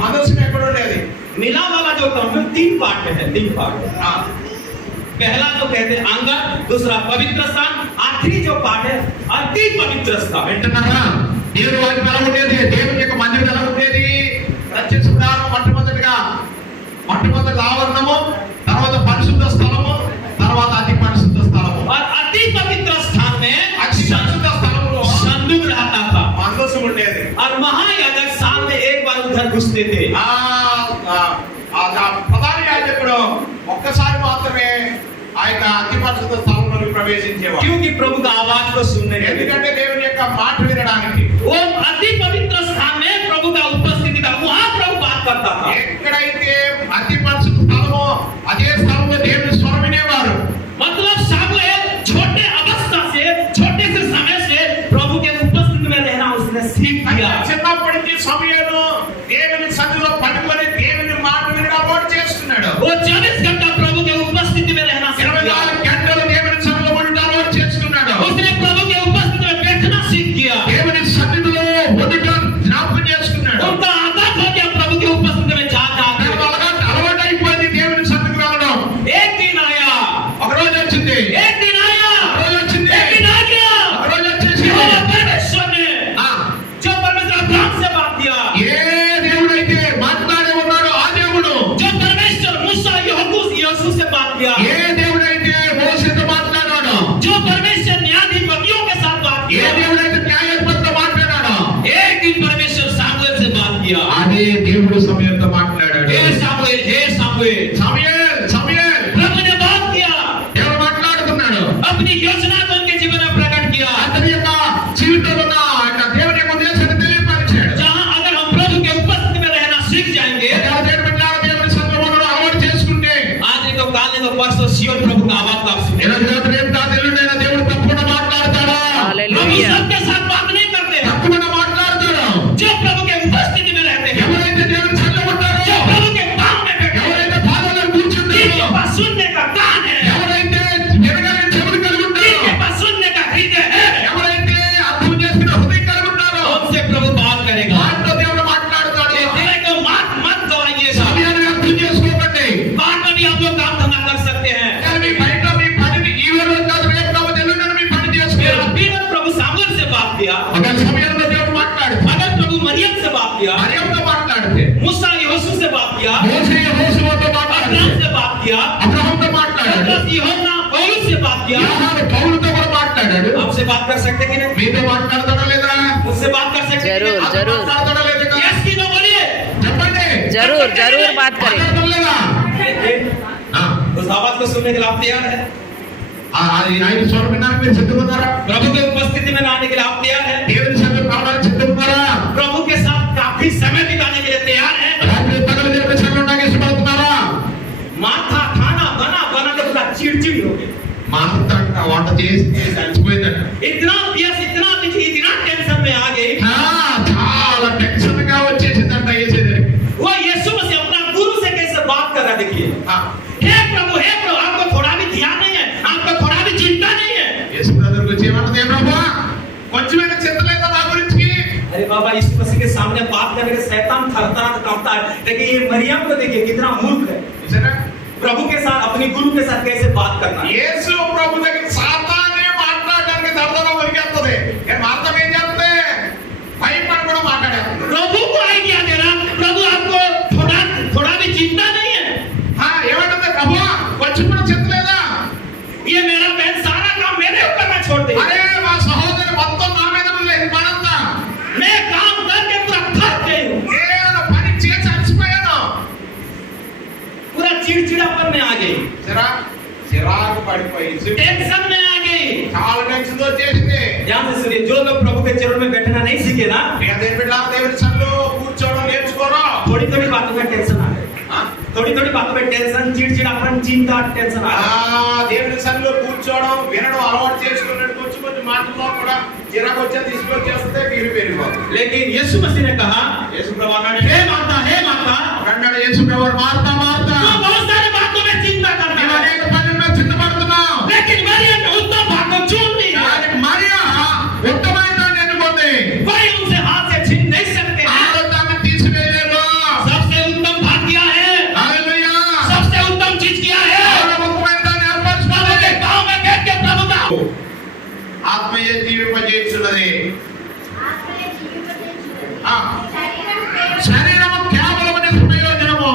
మనసును ఎక్కడ ఉండేది? मिलाप वाला जो तंबू 3 पार्ट में है, 3 पार्ट। ఆ, पहला जो कहते हैं आंगन, दूसरा पवित्र स्थान, आखिरी जो पार्ट है अति पवित्र स्थान। వింటున్నారా? దేవుని వాక్యం ఎలా ఉండేది? దేవుని యొక్క మందిరం ఎలా ఉండేది? ప్రత్యక్ష గుడారం మొట్టమొదటి ఆవరణము, తర్వాత పరిశుద్ధ స్థలము, తర్వాత అతి పరిశుద్ధ స్థలము. और अति पवित्र स्थान में అతి పరిశుద్ధ స్థలములో संदूक रहता था మందసం ఉండేది. और महायाजक साल में एक बार उधर घुसते थे। ప్రధాన యాజకుడు ఒక్కసారి మాత్రమే ఆ యొక్క అతి పరిశుద్ధ స్థలంలోకి ప్రవేశించేవాడు. क्योंकि प्रभु का आवाज को सुनने के लिए। ఎందుకంటే దేవుని యొక్క మాట వినడానికి. वो अति पवित्र स्थान में प्रभु का उपस्थिति था, वहां प्रभु बात करता था। ఎక్కడైతే అతి పరిశుద్ధ స్థలమో అదే స్థలంలో దేవుని స్వరం వినేవారు. मतलब शामुएल छोटे अवस्था से, छोटे से समय से प्रभु के उपस्थिति में रहना उसने सीख लिया। చిన్నప్పటి నుంచి సమయంలో దేవుని సన్నిధిలో పడుకొని దేవుని మాట వినడం అలవాటు చేసుకున్నాడు. वो 24 घंटा प्रभु के उपस्थिति में रहना सीख लिया। 24 గంటలు దేవుని సన్నిధిలో ఉండడం అలవాటు చేసుకున్నాడు. उसने प्रभु के उपस्थिति में बैठना सीख किया। దేవుని సన్నిధిలో ఉండడం జ్ఞాపకం చేసుకున్నాడు. उनका आदत हो गया प्रभु के उपस्थिति में जाकर। అలవాటు అయిపోయింది దేవుని సన్నిధికి రావడం. एक दिन आया, ఒక రోజు వచ్చింది. एक दिन आया, ఒక రోజు వచ్చింది. एक दिन आ गया। ఒక రోజు వచ్చేసి यहोवा परमेश्वर ने ఆ, जो परमेश्वर अब्राहम से बात किया, ఏ దేవుడైతే మాట్లాడే ఉన్నాడో ఆ దేవుడు, जो परमेश्वर मूसा यहोशू से बात किया, ఏ దేవుడైతే మోసేతో మాట్లాడాడో, जो परमेश्वर न्यायाधिपतियों के साथ बात ఏ किया, దేవుడైతే న్యాయాధిపతితో మాట్లాడాడో, एक दिन परमेश्वर सामुएल से बात किया। అదే దేవుడు సమయంతో మాట్లాడాడు. हे सामुएल, हे सामुएल, సమయల్ సమయల్ प्रभु ने बात किया, దేవుడు మాట్లాడుతున్నాడు. अपनी योजना को उनके जीवन में प्रकट किया। అతని యొక్క జీవితంలో ఉన్న ఆయన దేవుని యొక్క ఉద్దేశాన్ని తెలియపరిచాడు. जहाँ अगर हम प्रभु के उपस्थिति में रहना सीख जाएंगे, దేవుని బిడ్డలారా, దేవుని సన్నిధిలో ఉండడం అలవాటు చేసుకుంటే आज नहीं तो काल नहीं तो परसों सियोन प्रभु का आवाज आप सुनेंगे। ఈరోజు రాత్రి ఏం కాదు, ఎల్లుండైనా దేవుడు తప్పకుండా మాట్లాడతాడా? प्रभु सबके साथ बात नहीं करते हैं। తప్పకుండా మాట్లాడతాడు. जो प्रभु के उपस्थिति में रहते हैं, ఎవరైతే దేవుని సన్నిధిలో जो ఉంటారో, प्रभु के पाँव में बैठे हैं, ఎవరైతే పాదాలను जिनके కూర్చుంటారో, पास सुनने का कान है, ఎవరైతే వినగలిగే చెవులు కలిగి ఉంటారో, जिनके पास सुनने का हृदय है, ఎవరైతే అర్థం చేసుకునే హృదయం కలిగి ఉంటారో, उनसे प्रभु बात करेगा। వారితో దేవుడు మాట్లాడతాడు. ये दिल को मत गवाइएगा। సమయాన్ని అర్థం చేసుకోకండి. बात में भी हम लोग काम धंधा कर सकते हैं। మీ బయట మీ పనిని ఈ రోజు కాదు, రేపు కాదు, ఎల్లుండి మీ పని फिर చేసుకోవాలి. अभी जब प्रभु सामुएल से बात किया, ఒక సమయంలో దేవుడు మాట్లాడితే, अगर प्रभु मरियम से बात किया, మరియంతో మాట్లాడితే, मूसा यहोशू से बात किया, మోసే యెహోషువతో మాట్లాడితే, अब्राहम से बात किया, అబ్రహాముతో మాట్లాడాడు, पतरस यूहन्ना पौलुस से बात किया, యోహాను పౌలుతో కూడా మాట్లాడాడు. आपसे बात कर सकते कि नहीं? మీతో మాట్లాడతాడా లేదా? मुझसे बात कर सकते हैं कि नहीं? जरूर। మాట్లాడతాడా లేదా? यस की तो बोलिए। చెప్పండి. जरूर बात करें। మాట్లాడతాడా లేదా? ఆ, उस आवाज को सुनने के लिए आप तैयार हैं? ఆయన స్వరం వినడానికి మీరు సిద్ధమన్నారా? प्रभु की उपस्थिति में आने के लिए आप तैयार हैं? దేవుని సన్నిధిలో రావడానికి సిద్ధమన్నారా? प्रभु के साथ काफी समय बिताने के लिए तैयार हैं? రాత్రి పగలు దేవుని సన్నిధిలో ఉండడానికి ఇష్టపడుతున్నారా? माथा खाना बना के पूरा चिड़चिड़ हो गए। మా అత్త అంట వంట చేసి చచ్చిపోయిందంట. इतना व्यस्त, इतना बिजी, इतना टेंशन में आ गई। చాలా టెన్షన్ గా వచ్చేసిందంట యేసేది. वो यीशु मसीह अपना गुरु से कैसे बात कर रहा है, देखिए। हे प्रभु आपको थोड़ा भी ध्यान नहीं है, आपको थोड़ा भी चिंता नहीं है। యేసు బ్రదర్కి వచ్చి ఏమంటుంది, "ఏ ప్రభువా, కొంచెమైనా చింత లేదా నా గురించి?" अरे बाबा, यीशु मसीह के सामने बात करने के शैतान थरथरा कांपता है। लेकिन ये मरियम को देखिए कितना मूर्ख है। చూసారా? प्रभु के साथ, अपने गुरु के साथ कैसे बात करना है। యేసు ప్రభు దగ్గర సాతానే మాట్లాడడానికి దర్దన వరికేస్తుంది. మార్తం ఏం చేస్తే భయపడి కూడా మాట్లాడేస్తుంది. प्रभु को आइडिया दे रहा, प्रभु आपको थोड़ा भी चिंता नहीं है। ఏమంటుంది, ప్రభువా కొంచెం కూడా చింత లేదా? ये मेरा बहन सारा काम मेरे ऊपर ना छोड़ दे। అరే మా సహోదరి మొత్తం నా మీద వదిలేసి పనంతా. मैं काम करके पूरा थक गई हूँ, నేను పని చేసి అలసిపోయాను. पूरा चिड़चिड़ापन में आ गई, చిరాకు పడిపోయి टेंशन में आ गई। చాలా టెన్షన్ వచ్చేసింది. ध्यान से सुनिए, जो लोग प्रभु के चरणों में बैठना नहीं सीखे ना, దేవుని బిడ్డలారా, దేవుని సన్నిధిలో కూర్చోవడం నేర్చుకోరా. थोड़ी बातों में टेंशन आ गई, थोड़ी बातों में टेंशन, चिड़चिड़ापन, चिंता, टेंशन आ गई। దేవుని సన్నిధిలో కూర్చోవడం, వినడం అలవాటు చేసుకున్నట్టు కొంచెం మాటల్లో కూడా చిరాకు వచ్చే తీసుకొచ్చేస్తే మీరు పెరిగిపోతుంది. लेकिन यीशु मसीह ने कहा, యేసు ప్రభు అన్నాడు, हे माता అన్నాడు యేసు ప్రభు, మార్తా మార్తా, तू बहुत सारी बातों में चिंता करता నీవు है, అనేక పనుల్లో చింతపడుతున్నావు. लेकिन मरियम ने उत्तम बात को चुन लिया। కానీ మరియా ఉత్తమమైన దాన్ని ఎన్నుకుంది. कोई उनसे हाथ से छीन नहीं सकते हैं। ఆమె దాన్ని తీసివేయలేరు. सबसे उत्तम बात किया है, హల్లెలూయా. सबसे उत्तम चीज किया है। ఆమె ఉత్తమమైన దాన్ని प्रभु के ఏర్పరచుకుంది. पाँव में बैठ के प्रभु का ఆత్మయే జీవింపజేయుచున్నది. ఆ, శరీరము కేవలము నిష్ప్రయోజనము.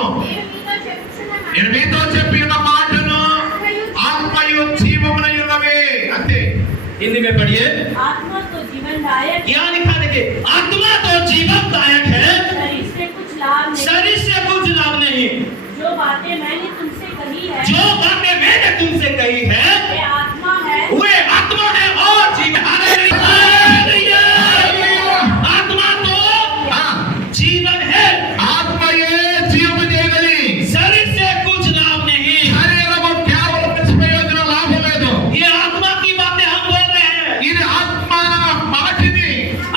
నేను మీతో చెప్పి ఉన్న మాటను ఆత్మయు జీవమునై ఉన్నవి. అంతే. हिंदी में पढ़िए। आत्मा तो जीवनदायक है, यहाँ लिखा देखिए, आत्मा तो जीवनदायक है, शरीर से कुछ लाभ नहीं। शरीर से कुछ लाभ नहीं। जो बातें मैंने तुमसे कही है जो बातें मैंने तुमसे कही है वे आत्मा है वे आत्मा है और जीवन। हालेलुया। आत्मा तो ఆ, जीवन है, ఆత్మయే జీవము చేయగలి. शरीर से कुछ लाभ नहीं। శరీరము కేవలం నిష్ప్రయోజన లాభం లేదు. ये आत्मा की बातें हम बोल रहे हैं। ఇది ఆత్మ మాటిది.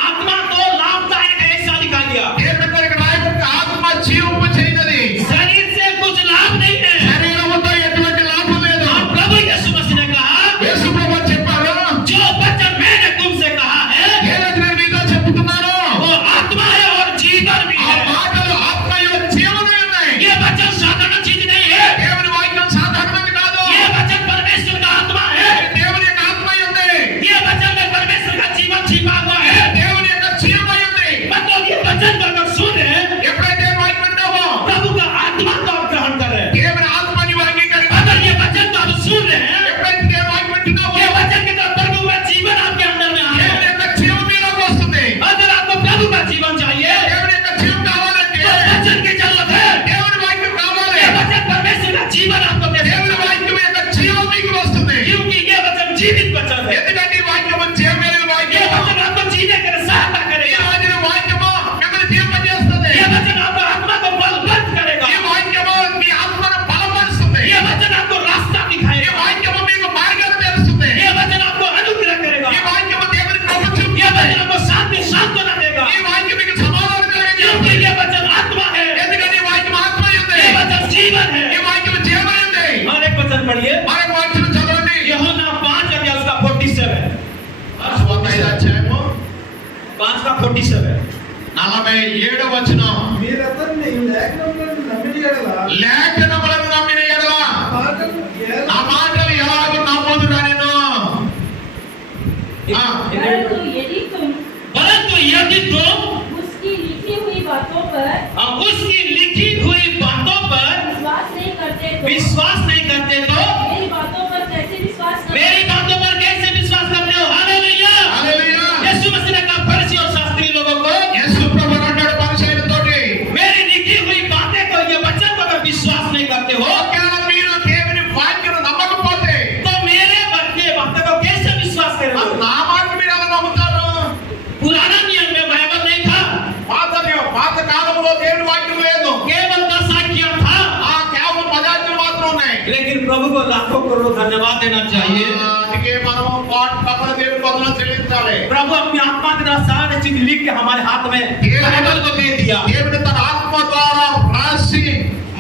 आत्मा तो लाभदायक है, ऐसा लिखा गया। దేవుని దగ్గర రాయబడింది, ఆత్మ జీవము చేయగలి. शरीर से कुछ लाभ नहीं है। శరీరముతో ఎటువంటి లాభం లేదు. और प्रभु यीशु मसीह ने कहा, యేసు ప్రభు చెప్పారు, जो वचन मैंने तुमसे कहा है ఏదైతే నేను మీతో చెప్తున్నానో वो आत्मा है और जीवन भी ఆ है। మాటలు ఆత్మయు జీవమై ఉన్నాయి. ये वचन साधारण चीज नहीं है, దేవుని వాక్యం సాధారణమైనది కాదు. ये वचन परमेश्वर का आत्मा है। దేవుని యొక్క ఆత్మై ఉంది. ये वचन में परमेश्वर का जीवन छिपा हुआ है। దేవుని యొక్క జీవమై ఉంది. मतलब ये वचन को अगर सुन रहे हैं, ఎప్పుడైతే వాక్యం వింటావో प्रभु का आत्मा को आप ग्रहण कर रहे हैं। దేవుని ఆత్మని అంగీకరించాలి. अगर ये वचन को आप सुन रहे हैं, ఎప్పుడైతే దేవుని వాక్యం వింటున్నావో ये वचन के द्वारा प्रभु का जीवन आपके अंदर में आ रहा దేవుని है। యొక్క జీవం మీలోకి వస్తుంది. अगर आपको प्रभु का जीवन चाहिए దేవుని యొక్క జీవం కావాలంటే तो वचन की जरूरत है। దేవుని వాక్యం కావాలి. ये वचन परमेश्वर का जीवन आपको दे దేవుని देगा, వాక్యం యొక్క జీవం మీకు వస్తుంది. क्योंकि ये वचन जीवित वचन है। ఎందుకంటే ఈ వాక్యము జీవమైన ये వాక్యము. वचन आपको जीने के लिए सहायता ఈ करेगा। రోజున వాక్యము మిమ్మల్ని జీవింపజేస్తుంది. ये वचन आपको आत्मा को बलवंत करेगा। ఈ వాక్యము మీ ఆత్మను బలపరుస్తుంది. ये वचन आपको रास्ता ఈ दिखाएगा। వాక్యము మీకు మార్గాన్ని తెలుస్తుంది. ये वचन आपको अनुग्रह करेगा। ఈ వాక్యము దేవుని కృప ये చూపుతుంది. वचन आपको शांति सांत्वना देगा, ఈ వాక్యం మీకు సమాధానం क्योंकि కలిగించేస్తుంది. ये वचन आत्मा है, ఎందుకంటే ఈ వాక్యం ఆత్మై ఉంది. ये वचन जीवन ఈ है। వాక్యం జీవమై ఉంది. और एक वचन पढ़िए, మరొక వాక్యం చదవండి. यूहन्ना 5 अध्याय उसका 47, సువార్త 5వ అధ్యాయము 5 का 47। 47వ వచనం. మీరందరినీ లేఖనములను నమ్మిన యెడల లేఖనములను నమ్మిన యెడల మాటలు ఆ మాటలు ఎలాగో నమ్ముదురా నేను. ఆ, परंतु यदि तुम परंतु यदि तुम उसकी लिखी हुई बातों पर उसकी लिखी हुई बातों पर विश्वास नहीं करते तो विश्वास नहीं करते तो मेरी बातों पर कैसे विश्वास करते मेरी बातों पर कैसे विश्वास करते हो? हालेलुया। హల్లెలూయా. यीशु मसीह ने कहा फरीसी और शास्त्री लोगों को, యేసు ప్రభు అన్నాడు పరిసయ్యులతోటి, मेरी लिखी हुई बातें को, ये वचन को अगर विश्वास नहीं करते हो ఒకవేళ మీరు దేవుని వాక్యం నమ్మకపోతే तो मेरे बातें को कैसे विश्वास మరి करेंगे? నా మాట మీరు ఎలా నమ్ముతారు? पुराना नियम में बाइबल नहीं था, పాత కాలంలో దేవుని వాక్యం లేదు. केवल 10 आज्ञा था। ఆ కేవలం 10 ఆజ్ఞలు మాత్రం ఉన్నాయి. लेकिन प्रभु को लाखों करोड़ों धन्यवाद देना चाहिए। అందుకే మనం పక్కన దేవుని బదులు చెల్లించాలి. प्रभु अपनी आत्मा के द्वारा सारे चीज लिख के हमारे हाथ में बाइबल को दे दिया। దేవుడు తన ఆత్మ ద్వారా రాసి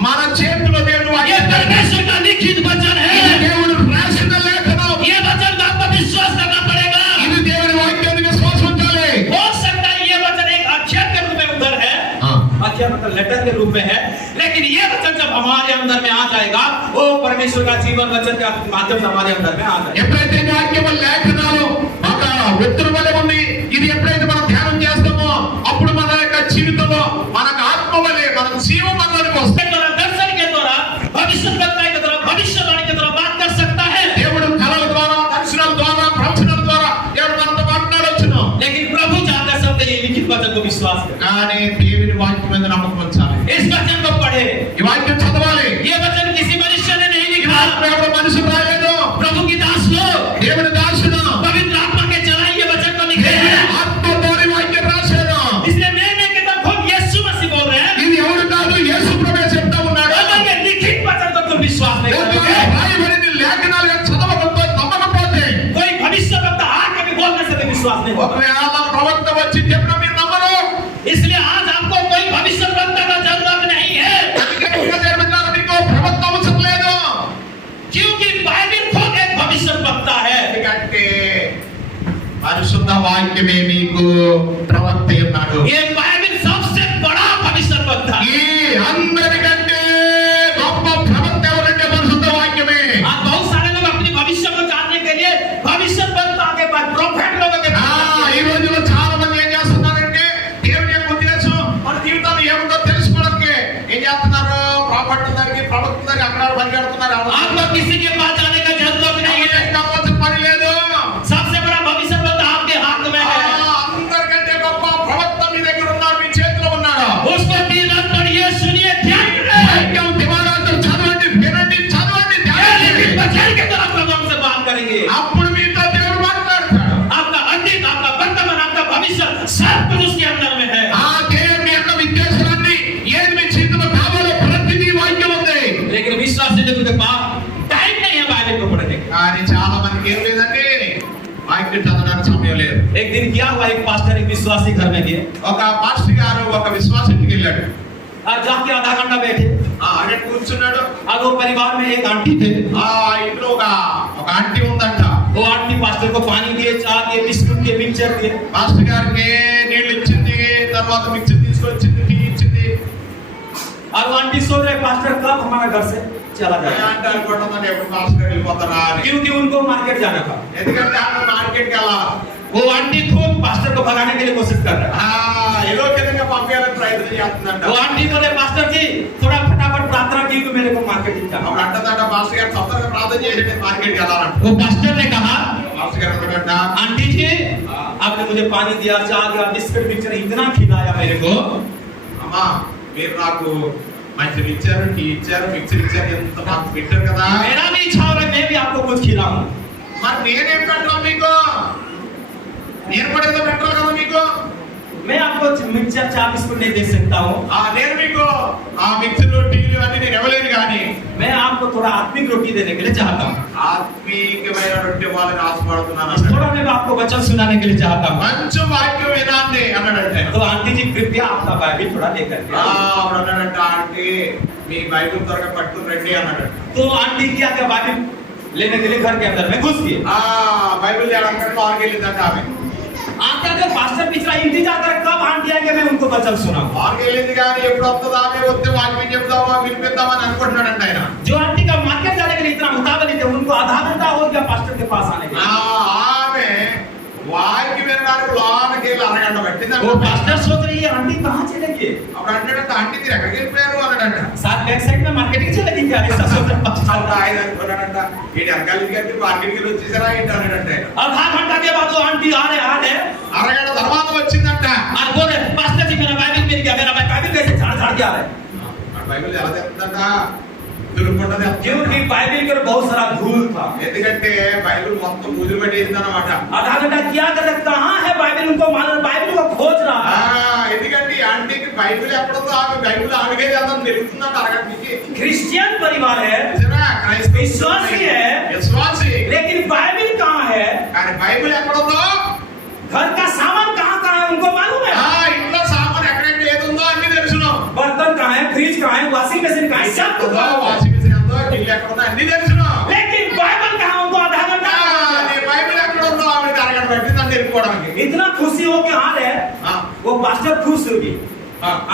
మన చేతిలో దేవుని ये వాక్యం परमेश्वर का लिखित वचन ఇది है। దేవుడు రాసిన లేఖనం. ये वचन का आपको विश्वास करना पड़ेगा। ఇది దేవుని వాక్యాన్ని విశ్వాసం ఉంచాలి. हो सकता है ये वचन एक अक्षर के रूप में उधर है, अक्षर मतलब लेटर के रूप में है, लेकिन ये वचन जब हमारे अंदर में आ जाएगा, वो परमेश्वर का जीवन वचन के माध्यम से हमारे अंदर में आ जाएगा। ఎప్పుడైతే ఈ వాక్యం లేఖనాలు ఒక ఉత్తరం వలె ఉంది, ఇది ఎప్పుడైతే మనం ధ్యానం చేస్తామో అప్పుడు మన యొక్క జీవితంలో మనకు ఆత్మ వలె మన జీవం మనలోకి వస్తుంది. के द्वारा, दर्शन के द्वारा, भविष्यवक्ता के द्वारा, भविष्यवाणी के द्वारा बात कर सकता है। దేవుడు కళల ద్వారా, దర్శనాల ద్వారా, ప్రవచనాల ద్వారా దేవుడు మనతో మాట్లాడొచ్చును. लेकिन प्रभु चाहता है सब ये लिखित वचन को विश्वास करें, కానీ దేవుని వాక్యం మీద నమ్మకం ఉంచాలి. इस वचन को पढ़े। ఈ వాక్యం చదవాలి. ये वचन किसी मनुष्य ने नहीं ఈ लिखा, ఆత్మ ఎవరు మనిషి రాలేదు. प्रभु की दास लोग దేవుని దాసుడు पवित्र आत्मा के चलाए ये वचन को लिखे हैं। ఆత్మతోని వాక్యం రాశాడు. इसलिए मैं कहता हूँ खुद यीशु मसीह बोल रहे हैं, ఇది ఎవరు కాదు, యేసు ప్రభువే చెప్తా ఉన్నాడు. अगर ये लिखित वचन को तुम विश्वास नहीं దేవుడు करोगे, రాయబడిన లేఖనాలు చదవకపోతే, నమ్మకపోతే कोई भविष्यवक्ता आके भी बोल వాక్యమే మీకు ప్రవక్త ఉన్నాడు. ये बाइबल सबसे बड़ा भविष्य वक्ता ఈ అందరికంటే గొప్ప ప్రవక్త ఎవరంటే పరిశుద్ధ వాక్యమే. आज बहुत सारे लोग अपने भविष्य को जानने के लिए भविष्य वक्ता के पास प्रोफेट लोगों के ఆ, ఈ రోజుల్లో చాలా మంది ఏం చేస్తున్నారంటే దేవుని యొక్క ఉద్దేశం మన జీవితంలో ఏముందో తెలుసుకోవడానికి ఏం చేస్తున్నారు, ప్రాపర్టీ దగ్గరికి ప్రవక్త దగ్గర అక్కడ పరిగెడుతున్నారు. आपको किसी के पास जाने का जरूरत नहीं है కావాల్సిన పని లేదు. सबसे बड़ा भविष्य वक्ता आपके हाथ में ఆ, है అందరికంటే గొప్ప ప్రవక్త మీ దగ్గర ఉన్నాడు, మీ చేతిలో ఉన్నాడు. उसको दिन रात पढ़िए सुनिए ध्यान करें వాక్యం దివారాత్రులు చదవండి, వినండి, చదవండి, ధ్యానం लेकिन చేయండి. बचन के तरफ प्रभु हमसे बात करेंगे అప్పుడు మీతో దేవుడు మాట్లాడతాడు. आपका अतीत आपका वर्तमान आपका भविष्य सब कुछ उसके अंदर में है ఆ దేవుని యొక్క విద్యాసాన్ని ఏది మీ జీవితంలో కావాలో ప్రతిదీ వాక్యం ఉంది. लेकिन विश्वासी लोगों के पास टाइम नहीं है बाइबल को पढ़ने का కానీ చాలా మందికి ఏం లేదంటే వాక్యం చదవడానికి సమయం లేదు. एक दिन क्या हुआ एक पास्टर एक विश्वासी घर में गए ఒక పాస్టర్ గారు ఒక విశ్వాస ఇంటికి వెళ్ళాడు. और जाके आधा घंटा बैठे అక్కడ కూర్చున్నాడు. और वो परिवार में एक आंटी थे ఆ ఇంట్లో ఒక ఆంటీ ఉందంట. वो आंटी पास्टर को पानी दिए चाय दिए बिस्कुट दिए मिक्सचर दिए పాస్టర్ గారికి నీళ్ళు ఇచ్చింది, తర్వాత మిక్సర్ తీసుకొచ్చింది, టీ ఇచ్చింది. और वो आंटी सोच रहे पास्टर कब हमारा घर से चला जाए అంటే అనుకుంటున్నాను ఎప్పుడు పాస్టర్ గారు వెళ్ళిపోతారా అని. क्योंकि उनको मार्केट जाना था ఎందుకంటే ఆమె మార్కెట్కి వెళ్ళాలి. वो आंटी खूब पास्टर को भगाने के लिए कोशिश कर रहा ఏదో విధంగా పంపించాలని ప్రయత్నం చేస్తుందంట. वो आंटी बोले पास्टर जी थोड़ा फटाफट प्रार्थना की कि मेरे को मार्केटिंग जाना అప్పుడు అంటదంట పాస్టర్ గారు తొందరగా ప్రార్థన చేసి మార్కెట్కి వెళ్ళాలంట. वो पास्टर ने कहा పాస్టర్ గారు అన్నాడంట, आंटी जी आपने मुझे पानी दिया चाय दिया बिस्कुट मिक्सचर इतना खिलाया मेरे को అమ్మా మీరు నాకు మంచిగా ఇచ్చారు, టీ ఇచ్చారు, మిక్సర్ ఇచ్చారు, ఎంత మాకు పెట్టారు కదా. मेरा भी इच्छा हो रहा है मैं भी आपको कुछ खिलाऊं మరి నేనేం పెట్టాలి మీకు? నేను కూడా ఏదో పెట్టాలి కదా మీకు. मैं आपको मिक्सचर चाय बिस्कुट नहीं दे सकता हूँ నేను మీకు ఆ మిక్సర్లు టీలు అన్ని నేను ఇవ్వలేను కానీ मैं आपको थोड़ा आत्मिक रोटी देने के लिए चाहता हूँ ఆత్మీయమైన రొట్టె వాళ్ళని ఆశపడుతున్నాను అన్నాడు. थोड़ा मैं आपको वचन सुनाने के लिए चाहता हूँ మంచి వాక్యం వినాలి అన్నాడంటే. तो आंटी जी कृपया आपका बाइबल थोड़ा लेकर के आइए। అప్పుడు అన్నాడంట, ఆంటీ మీ బైబిల్ త్వరగా పట్టుకుని రండి అన్నాడు. तो आंटी क्या क्या बाइबल लेने के लिए घर के अंदर में घुस गए బైబిల్ తేడానికి లోనికి వెళ్ళిందంట ఆమె. आकर के पास्टर पिछला इंतजार कर कब आंटी आएंगे मैं उनको वचन सुनाऊं లోనికి వెళ్ళింది కానీ ఎప్పుడు వస్తుందా ఆమె వస్తే వాక్యం చెప్తావా వినిపిద్దామని అనుకుంటున్నాడంట ఆయన. जो आंटी का मार्केट जाने के लिए इतना उतावली थे उनको आधा घंटा हो गया पास्टर के पास आने के लिए ఆమె వాక్యం వినడానికి లోనికి వెళ్ళి అరగంట పట్టిందంట. वो पास्टर सोच रही है आंटी कहाँ चले गए అప్పుడు అంటాడంట, ఆంటీ మీరు ఎక్కడికి వెళ్ళిపోయారు అన్నాడంట. साथ बैक साइड में मार्केटिंग चले गई क्या ऐसा सोच रहा అప్పుడు पास्टर ఆయన అనుకున్నాడంట, ఏంటి వెనకాలకి వెళ్ళి మార్కెట్కి వెళ్ళి వచ్చేసారా ఏంటి అన్నాడంట ఆయన. आधा घंटा के बाद वो आंटी आ रहे అరగంట తర్వాత వచ్చిందంట. और बोल रहे पास्टर जी मेरा बाइबल मिल गया मेरा बाइबल कैसे झाड़ झाड़ के आ रहा है ఆ బైబిల్ ఎలా తెస్తుందంట, దులుపుకుంటది. क्योंकि बाइबल के ऊपर बहुत सारा धूल था ఎందుకంటే బైబిల్ మొత్తం బూజులు పెట్టేసింది అనమాట. आधा घंटा क्या कर रहे कहाँ है बाइबल उनको मालूम बाइबल को खोज रहा है ఎందుకంటే ఈ ఆంటీకి బైబిల్ ఎక్కడుందో ఆమె బైబిల్ ఆమెకే చేద్దాం తెలుస్తుందంట అరగంట నుంచి. क्रिश्चियन परिवार है నిజమే, క్రైస్తవ విశ్వాసి విశ్వాసి. लेकिन बाइबल कहाँ है కానీ బైబిల్ ఎక్కడుందో, घर का सामान कहाँ कहाँ है उनको मालूम है ఇంట్లో సామాన్ ఎక్కడెక్కడ ఏది ఉందో అన్ని తెలుసును. बर्तन कहाँ है फ्रिज कहाँ है वॉशिंग मशीन कहाँ है सब कुछ मालूम है। వాషింగ్ మిషన్ ఎంతో, టిల్లు ఎక్కడ ఉందో అన్ని తెలుసును. लेकिन बाइबल कहाँ उनको आधा घंटा నీ బైబిల్ ఎక్కడ ఉందో ఆమెకి అరగంట పట్టిందని తెలుసుకోవడానికి. इतना खुशी हो के आ रहे वो पास्टर खुश हो गए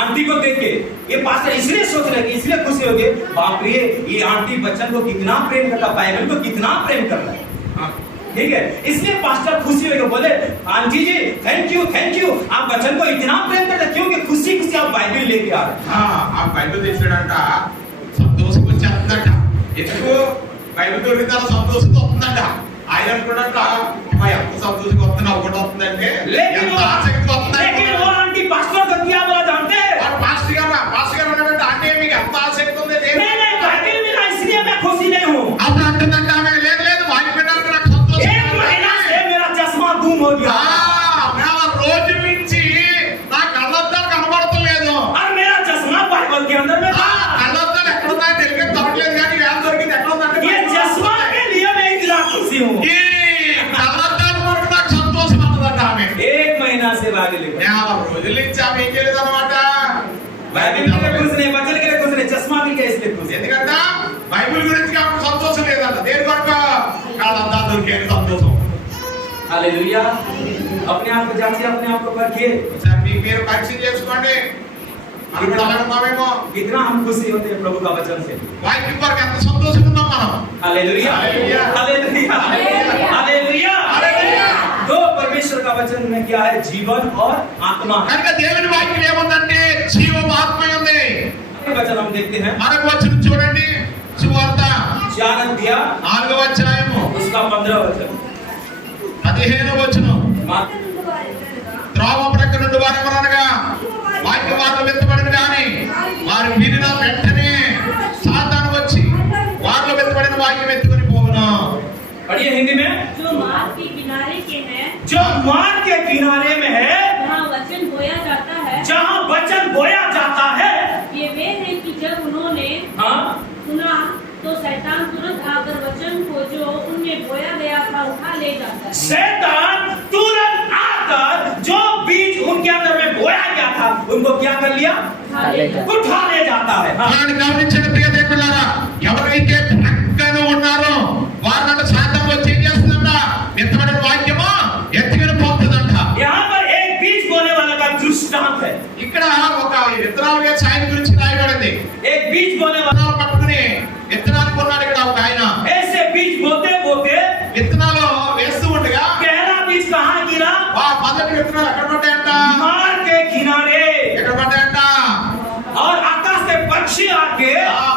आंटी को देख के ये पास्टर इसलिए सोच रहे कि इसलिए खुशी हो गए बाप रे ये आंटी बच्चन को कितना प्रेम करता बाइबल को कितना प्रेम करता है ठीक है इसलिए पास्टर खुशी हो गए बोले आंटी जी थैंक यू आप बच्चन को इतना प्रेम करते क्योंकि खुशी खुशी आप बाइबल लेके आ रहे ఆ బైబిల్ తెచ్చాడంట, సంతోషం వచ్చేస్తుందంట. ఎందుకు బైబిల్ దొరికితే సంతోషంతో వస్తుందంట. ఆయన అనుకున్నట్ట, ఎంత సంతోషంగా వస్తుంది ఒకటి వస్తుందంటే लेकिन ఎంత ఆసక్తిగా लेकिन वो వస్తుంది. आंटी पास्टर को क्या बोला जानते हैं వాడు పాస్టర్ గారు అన్నాడంట, అంటే మీకు ఎంత ఆసక్తి ఉంది नहीं बाइबल मिला इसलिए मैं खुशी नहीं हूँ అప్పుడు అంటుందంట ఆమె, లేదు లేదు వాక్యం వినడానికి నాకు సంతోషం. एक महीना से मेरा चश्मा गुम हो गया రోజు నుంచి నా కళ్ళద్దాలు కనబడతలేదు. और मेरा चश्मा बाइबल के अंदर में था కళ్ళద్దాలు ఎక్కడున్నాయో తెలియక దొరకలేదు కానీ వేల దొరికింది ఎక్కడ ఉందంటే ये चश्मा के लिए मैं इतना खुशी हूँ ఈ కళ్ళద్దాల వరకు నాకు సంతోషం అన్నదంట ఆమె. एक महीना से बाइबल రోజుల నుంచి ఆమె ఏం చేయలేదు అనమాట. बाइबल के लिए खुश नहीं बचन के लिए खुश नहीं चश्मा मिल गया इसलिए खुश ఎందుకంటే బైబిల్ గురించి ఆమెకు సంతోషం లేదంట. దేని కొరకు? కళ్ళద్దాలు దొరికేది సంతోషం. हालेलुया। अपने आप को जांचिए, अपने आप को परखिए, ఒకసారి మీ పేరు పరీక్ష చేసుకోండి. మనం కూడా అలాగే ఉన్నామేమో. कितना हम खुशी होते हैं प्रभु का वचन से। వాక్యం కొరకు ఎంత సంతోషంగా ఉన్నాం మనం. Hallelujah, hallelujah, hallelujah, hallelujah, hallelujah. तो परमेश्वर का वचन में क्या है? जीवन और आत्मा है। కనుక దేవుని వాక్యం ఏముందంటే జీవం ఆత్మ ఉంది. ये वचन हम देखते हैं, మనకు వచ్చిన చూడండి సువార్త ज्ञान दिया 4వ అధ్యాయము उसका 15 वचन, 15వ వచనం. मात्र త్రోవ ప్రక్క నుండి వారు ఎవరనగా వాక్య వార్తలు వెత్తబడిన గాని వారు వినిన వెంటనే సాతాను వచ్చి వారిలో వెత్తబడిన వాక్యం ఎత్తుకొని పోవును. पढ़िए हिंदी में, जो मार्ग के किनारे के हैं, जो मार्ग के किनारे में है, जहाँ वचन बोया जाता है, जहाँ वचन बोया जाता है, ये वे हैं कि जब उन्होंने हाँ, सुना तो शैतान तुरंत आकर वचन को जो उनमें बोया गया था उठा ले जाता है। शैतान तुरंत आकर जो बीज उनके अंदर में बोया गया था उनको क्या कर लिया? उठा ले जाता है। उठा ले जाता है। हाँ। దాన్ని గమనించండి ప్రియ దేవులారా, ఎవరైతే ప్రక్కన ఉన్నారో వారిని సాతాను వచ్చి ఏం చేస్తుందంట? వెత్తబడిన వాక్యము ఎత్తుకొని పోతుందంట. यहाँ पर एक बीज बोने वाला का दृष्टांत है। ఇక్కడ ఒక విత్తనాల వేసే ఆయన గురించి రాయబడింది. एक बीज बोने वाला విత్తనాలు పట్టుకుని విత్తనాలు కొన్నాడు ఇక్కడ ఒక ఆయన. ऐसे बीज बोते बोते విత్తనాలు వేస్తూ ఉండగా पहला बीज कहाँ गिरा? మొదటి విత్తనాలు ఎక్కడ పడ్డాయంట? मार्ग के किनारे, ఎక్కడ పడ్డాయంట? और आकाश से पक्षी आके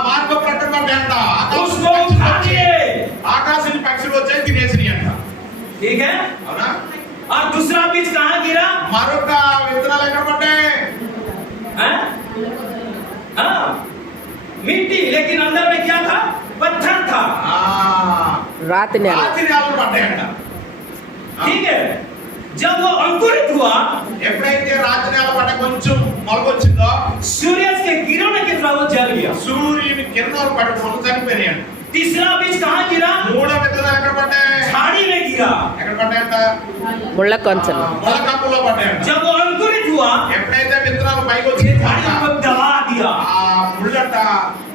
మార్గం ప్రక్కన పడ్డాయంట. उसको उठा लिए। ఆకాశం పక్షులు వచ్చాయి తినేసినాయి అంట. ठीक है। అవునా? और दूसरा बीज कहाँ गिरा? మరొక విత్తనాలు ఎక్కడ పడ్డాయి? हाँ? हाँ, मिट्टी, लेकिन अंदर में क्या था? पत्थर था। ఆ, రాతి నేల రాతి నేలలు పడ్డాయంట. ठीक है। जब वो अंकुरित हुआ, ఎప్పుడైతే రాతి నేల పడ్డ కొంచెం మొలకొచ్చిందో सूर्य के किरणों के द्वारा वो जल गया। సూర్యుని కిరణాలు పడి మొలక చనిపోయాయంట. तीसरा बीज कहाँ गिरा? మూడో విత్తనాలు ఎక్కడ పడ్డాయి? झाड़ी में गिरा। ఎక్కడ పడ్డాయంట? ముళ్ళ కొంచెం మొలకప్పులో పడ్డాయంట. जब वो अंकुरित हुआ, ఎప్పుడైతే విత్తనాలు పైకి ये झाड़ी వచ్చిందో को दबा दिया ఆ ముళ్ళంట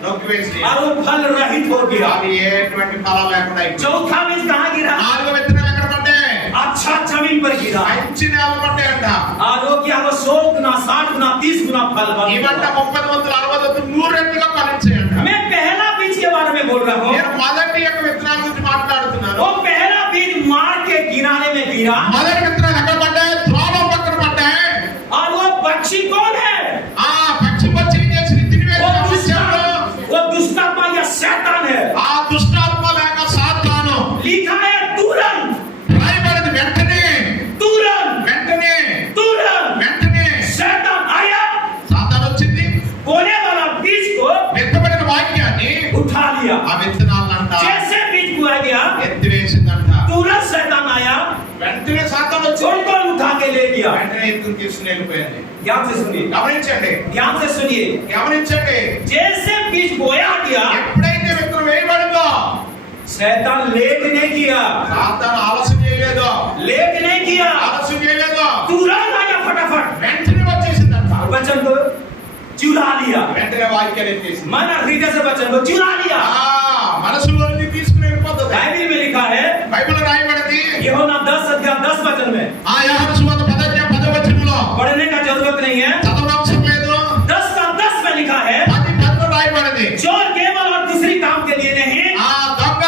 నొక్కి వేసి और वो फल रहित हो गया। అవి ఎటువంటి ఫలాలు లేకుండా అయిపోయాయి. चौथा बीज कहाँ गिरा? నాలుగో విత్తనాలు ఎక్కడ పడ్డాయి? अच्छा जमीन पर गिरा మంచి నేల పడ్డాయంట. और वो क्या? वो 100 गुना 60 गुना 30 गुना फल ఈ बना। పంట 30 వంతులు 60 వంతులు 100 రెట్లుగా ఫలించాయంట. मैं पहला बीज के बारे में बोल रहा हूँ। నేను మొదటి యొక్క విత్తనాల గురించి మాట్లాడుతున్నాను. वो पहला बीज मार्ग के किनारे में गिरा మొదటి విత్తనాలు ఎక్కడ పడ్డాయి? త్రోవ పక్కన పడ్డాయి. और वो पक्षी कौन है? ఆ పక్షి వచ్చి ఏం చేసింది? తినివేసి वो పంపించాడు. दुष्टात्मा या शैतान है। ఆ దుష్టాత్మ లేక సాతాను लिखा है तुरंत, రాయబడింది వెంటనే तुरंत, వెంటనే तुरंत వెంటనే शैतान आया, సాతాను వచ్చింది. बोने वाला बीज को విత్తబడిన వాక్యాన్ని उठा लिया। ఆ విత్తనాలంట जैसे बीज बोया गया, ఎత్తివేసిందంట. तुरंत शैतान आया, వెంటనే సాతాను వచ్చి उनको उठा के ले गया। వెంటనే ఎత్తుకుని తీసుకుని వెళ్ళిపోయింది. ध्यान से सुनिए, గమనించండి, ध्यान से सुनिए। గమనించండి. जैसे बीज बोया गया, ఎప్పుడైతే విత్తనం వేయబడిందో शैतान लेट नहीं किया, సాతాను ఆలస్యం చేయలేదు. लेट नहीं किया, ఆలస్యం చేయలేదు. तुरंत आया फटाफट, వెంటనే వచ్చేసిందంట. वचन को चुरा लिया। వెంటనే వాక్యాన్ని ఎత్తేసింది. मन हृदय से वचन को चुरा लिया। ఆ మనసులోని తీసుకుని వెళ్ళిపోతుంది. बाइबल में लिखा है, బైబిల్ రాయబడింది. यूहन्ना 10 अध्याय 10 वचन में, ఆ యోహాను సువార్త 10వ అధ్యాయం 10వ వచనంలో पढ़ने का जरूरत नहीं है। చదవనవసరం లేదు. 10 का 10 में लिखा है, 10 రాయబడింది. चोर केवल और दूसरी काम के लिए नहीं, ఆ దొంగ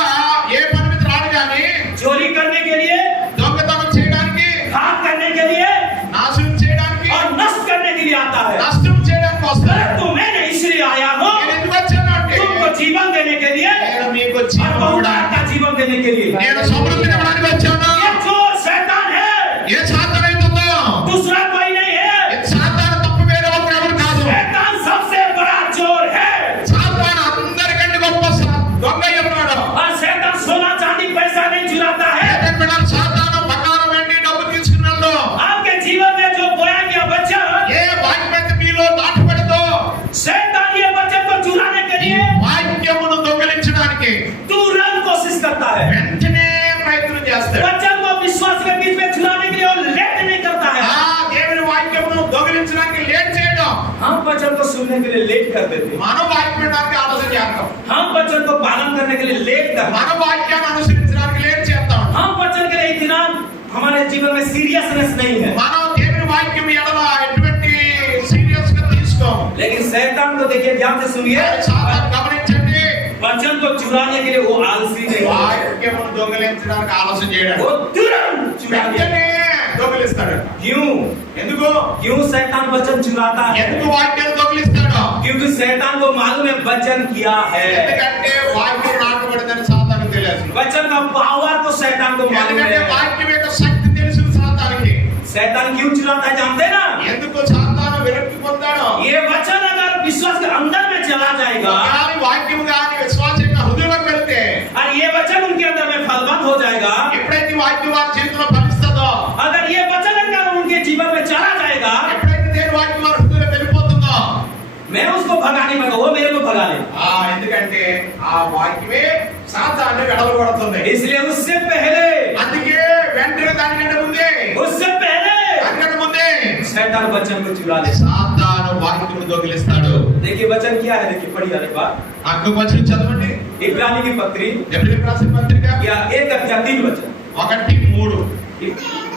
ఏ పని మీద రాడు కానీ चोरी करने के लिए, దొంగతనం చేయడానికి, घात करने के लिए నాశనం చేయడానికి, और नष्ट करने के लिए आता है। నష్టం చేయడానికి వస్తాడు. तो मैंने इसलिए आया हूँ నేను ఎందుకు వచ్చాను అంటే तुमको जीवन देने के लिए నేను మీకు और జీవం बहुत కూడా का जीवन देने के लिए। నేను సమృద్ధిని ఇవ్వడానికి వచ్చాను. ये चोर शैतान है, ఏ సాతాను అవుతుందో दूसरा कोई नहीं है। సాతాను తప్ప వేరే ఒకరు ఎవరు కాదు. शैतान सबसे बड़ा चोर है। సాతాను అందరికంటే గొప్ప దొంగ అయి ఉన్నాడు. और शैतान सोना चांदी पैसा नहीं चुराता है। ఏదైనా బిడ్డలు సాతాను బంగారం వెండి డబ్బు తీసుకున్నాడు. आपके जीवन में जो बोया गया बच्चा, ఏ వాక్యం మీలో దాటబడదో शैतान ये बच्चे को चुराने के ఈ लिए వాక్యమును దొంగిలించడానికి तुरंत कोशिश करता है। వెంటనే ప్రయత్నం చేస్తాడు. बच्चों को विश्वास के बीच में चुराने के लिए वो लेट नहीं करता है। ఆ దేవుని వాక్యమును దొంగిలించడానికి లేట్ చేయడం. हम बच्चों को सुनने के लिए लेट कर देते हैं। మన వాక్యం వినడానికి ఆలోచన చేస్తాం. हम बच्चों को पालन करने के लिए लेट करते మన हैं। వాక్యాన్ని అనుసరించడానికి లేట్ చేస్తాం. हम बच्चों के लिए इतना हमारे जीवन में सीरियसनेस नहीं है। మనం దేవుని వాక్యం ఎడల ఎటువంటి సీరియస్ గా తీసుకోం. लेकिन शैतान को देखिए, ध्यान से सुनिए, సాతాను గమనించండి, वचन को चुराने के लिए वो आलसी नहीं है, వాక్యమును దొంగిలించడానికి ఆలోచన చేయడం. वो तुरंत चुरा लिया। వెంటనే దొంగిలిస్తాడు. क्यों? ఎందుకు क्यों शैतान वचन चुराता है? ఎందుకు వాక్యాన్ని దొంగిలిస్తాడు? क्योंकि शैतान को मालूम है वचन क्या है। ఎందుకంటే వాక్యం నాటబడిందని సాతానుకు తెలుసు. वचन का पावर को शैतान को मालूम ఎందుకంటే है। వాక్యం యొక్క శక్తి తెలుసు సాతానుకి. शैतान क्यों चुराता है जानते हैं ना? ఎందుకు సాతాను విరక్తి పొందాడు? ये वचन अगर विश्वास के अंदर में चला जाएगा కానీ వాక్యం గాని విశ్వాసం యొక్క హృదయంలోకి వెళ్తే, और ये वचन उनके अंदर में फलवंत हो जाएगा, ఎప్పుడైతే వాక్యం వారి జీవితంలో ఫలిస్తుందో, अगर ये वचन अगर उनके जीवन में चला जाएगा, ఎప్పుడైతే దేవుని వాక్యం వారి హృదయంలో వెళ్ళిపోతుందో, मैं उसको भगा नहीं पाऊंगा, वो मेरे को भगा ले। ఎందుకంటే ఆ వాక్యమే సాతాన్ని వెడలగొడుతుంది. इसलिए उससे पहले అందుకే వెంటనే దానికంటే ముందే దానికంటే ముందే शैतान वचन को चुरा ले। సాతాను వాక్యమును దొంగిలిస్తాడు. देखिए वचन क्या है, देखिए पढ़िए अरे बात। అక్కడ వచనం చదవండి. इब्रानी की पत्री ఎబ్రానీయులకు రాసిన పత్రిక या 1:3 वचन। 1:3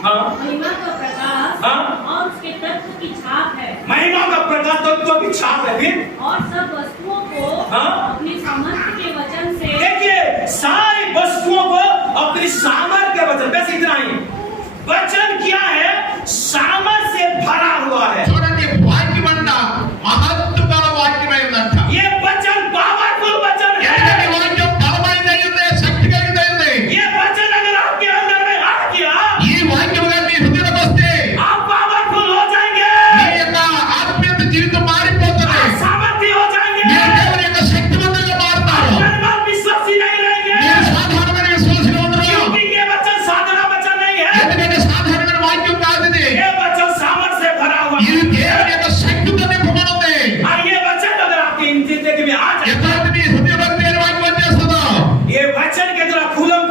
हाँ, महिमा का प्रकाश हाँ। और उसके तत्व की छाप है, महिमा का प्रकाश तत्व की छाप है। फिर और सब वस्तुओं को हाँ। अपने सामर्थ्य के वचन से देखिए सारी वस्तुओं को अपनी सामर्थ्य के वचन, बस इतना ही। वचन क्या है? सामर्थ्य से भरा हुआ है। చూడండి, వాక్యం అంట మహత్తు గల వాక్యమైందంట. ये वचन पावरफुल वचन ఎందుకంటే है। వాక్యం బలమైనది, శక్తి కలిగినది. ये वचन अगर आपके अंदर में आ गया, ఈ వాక్యం గాని మీ హృదయంలోకి వస్తే आप पावरफुल हो जाएंगे, మీ యొక్క ఆత్మీయ జీవితం మారిపోతుంది. आप सामर्थ्य हो जाएंगे, మీరు దేవుని యొక్క శక్తివంతంగా మారుతారు. आप विश्वासी नहीं रहेंगे, మీరు సాధారణమైన విశ్వాసులు ఉండరు. क्योंकि ये वचन साधारण वचन नहीं है। ఎందుకంటే సాధారణమైన వాక్యం కాదు ఇది. ये वचन सामर्थ्य से भरा हुआ है। ఇది దేవుని యొక్క శక్తితో నింపబడింది. और ये वचन अगर आपकी जिंदगी में आ जाए, ఎప్పుడైతే మీ హృదయంలోకి దేవుని వాక్యం వచ్చేస్తుందో, ये वचन के द्वारा खुलम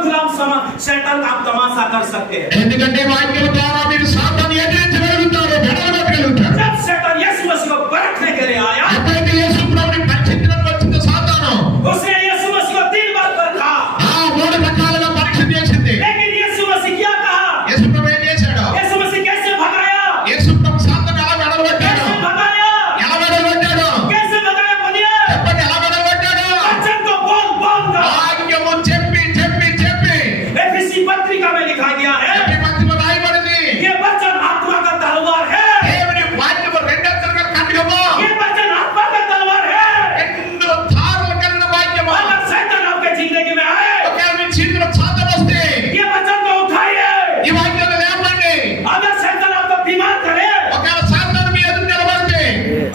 शैतान का आप तमाशा कर सकते हैं। ఎందుకంటే వాక్యం ద్వారా మీరు సాతాన్ని ఎదిరించగలుగుతారు, వెడలగొట్టగలుగుతారు. जब शैतान यीशु मसीह को परखने के लिए आया, ఎప్పుడైతే యేసు ప్రభువుని పరీక్షించడానికి వచ్చిందో సాతాను, उसने यीशु मसीह को 3 बार परखा, ఆ 3 రకాలుగా పరీక్ష చేసింది. लेकिन यीशु मसीह क्या कहा? యేసు ప్రభు ఏం చేశాడు? यीशु मसीह कैसे भगाया? యేసు ప్రభు సాతాన్ని ఎలా వెడలగొట్టాడు? कैसे भगाया? ఎలా వెడలగొట్టాడు? कैसे भगाया बोलिए? చెప్పండి, ఎలా వెడలగొట్టాడు? वचन को बोल बोल कर। వాక్యము చెప్పి చెప్పి చెప్పి एफएससी पत्रिका में लिखा गया है, ఎఫెసీ పత్రికలో రాయబడింది, ये वचन आत्मा का तलवार है। దేవుని వాక్యము రెండంతలుగా ఖడ్గము, ये वचन आत्मा का तलवार है। 2 ధారలు కలిగిన వాక్యము. अगर शैतान आपके जिंदगी में आए, ఒకవేళ మీ జీవితంలో సాతాను వస్తే ये वचन को उठाइए। ఈ వాక్యాన్ని లేపండి. अगर शैतान आपको बीमार करे, ఒకవేళ సాతాను మీ ఎదురు నిలబడితే,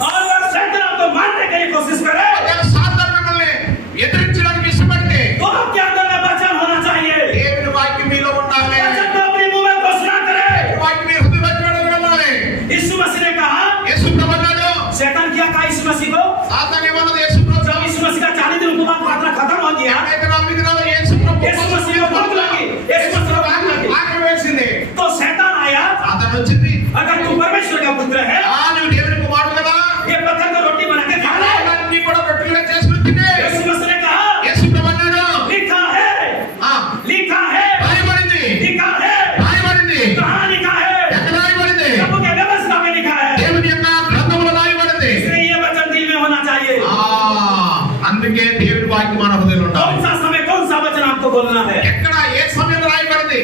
और अगर शैतान आपको मारने के लिए कोशिश करे, ఒకవేళ సాతాను మిమ్మల్ని ఎదిరించడానికి ఇష్టపడితే, तो आपके अंदर में वचन होना चाहिए। దేవుని వాక్యం మీలో ఉండాలి. वचन को अपने मुंह में घोषणा करे। వాక్యం మీ హృదయంలోకి వెళ్ళాలి. यीशु मसीह ने कहा, యేసు ప్రభు అన్నాడు, शैतान क्या कहा यीशु मसीह को? సాతాను ఏమన్నది యేసు ప్రభు? जब यीशु मसीह का 40 दिन उपवास प्रार्थना खत्म हो गया, ఎప్పుడైతే 4 దినాలు యేసు ప్రభు यीशु मसीह को भूख लगी, यीशु मसीह को भूख लगी, ఆకలి వేసింది. तो शैतान आया, సాతాను వచ్చింది, अगर तू परमेश्वर का पुत्र है, నువ్వు దేవుని కుమారుడు కదా, ये पत्थर को रोटी बना के खा ले। అన్నీ కూడా రొట్టెలుగా చేసుకుని తినే. यीशु मसीह ने कहा, యేసు ప్రభు అన్నాడు, लिखा है, ఆ, लिखा है, రాయబడింది, लिखा है। రాయబడింది. कहाँ लिखा है? ఎక్కడ రాయబడింది? प्रभु के व्यवस्था में लिखा है। దేవుని యొక్క గ్రంథంలో రాయబడింది. इसलिए ये वचन दिल में होना चाहिए। అందుకే దేవుని వాక్యం మన హృదయంలో ఉండాలి. कौन सा समय कौन सा वचन आपको बोलना है? ఎక్కడ ఏ సమయంలో రాయబడింది?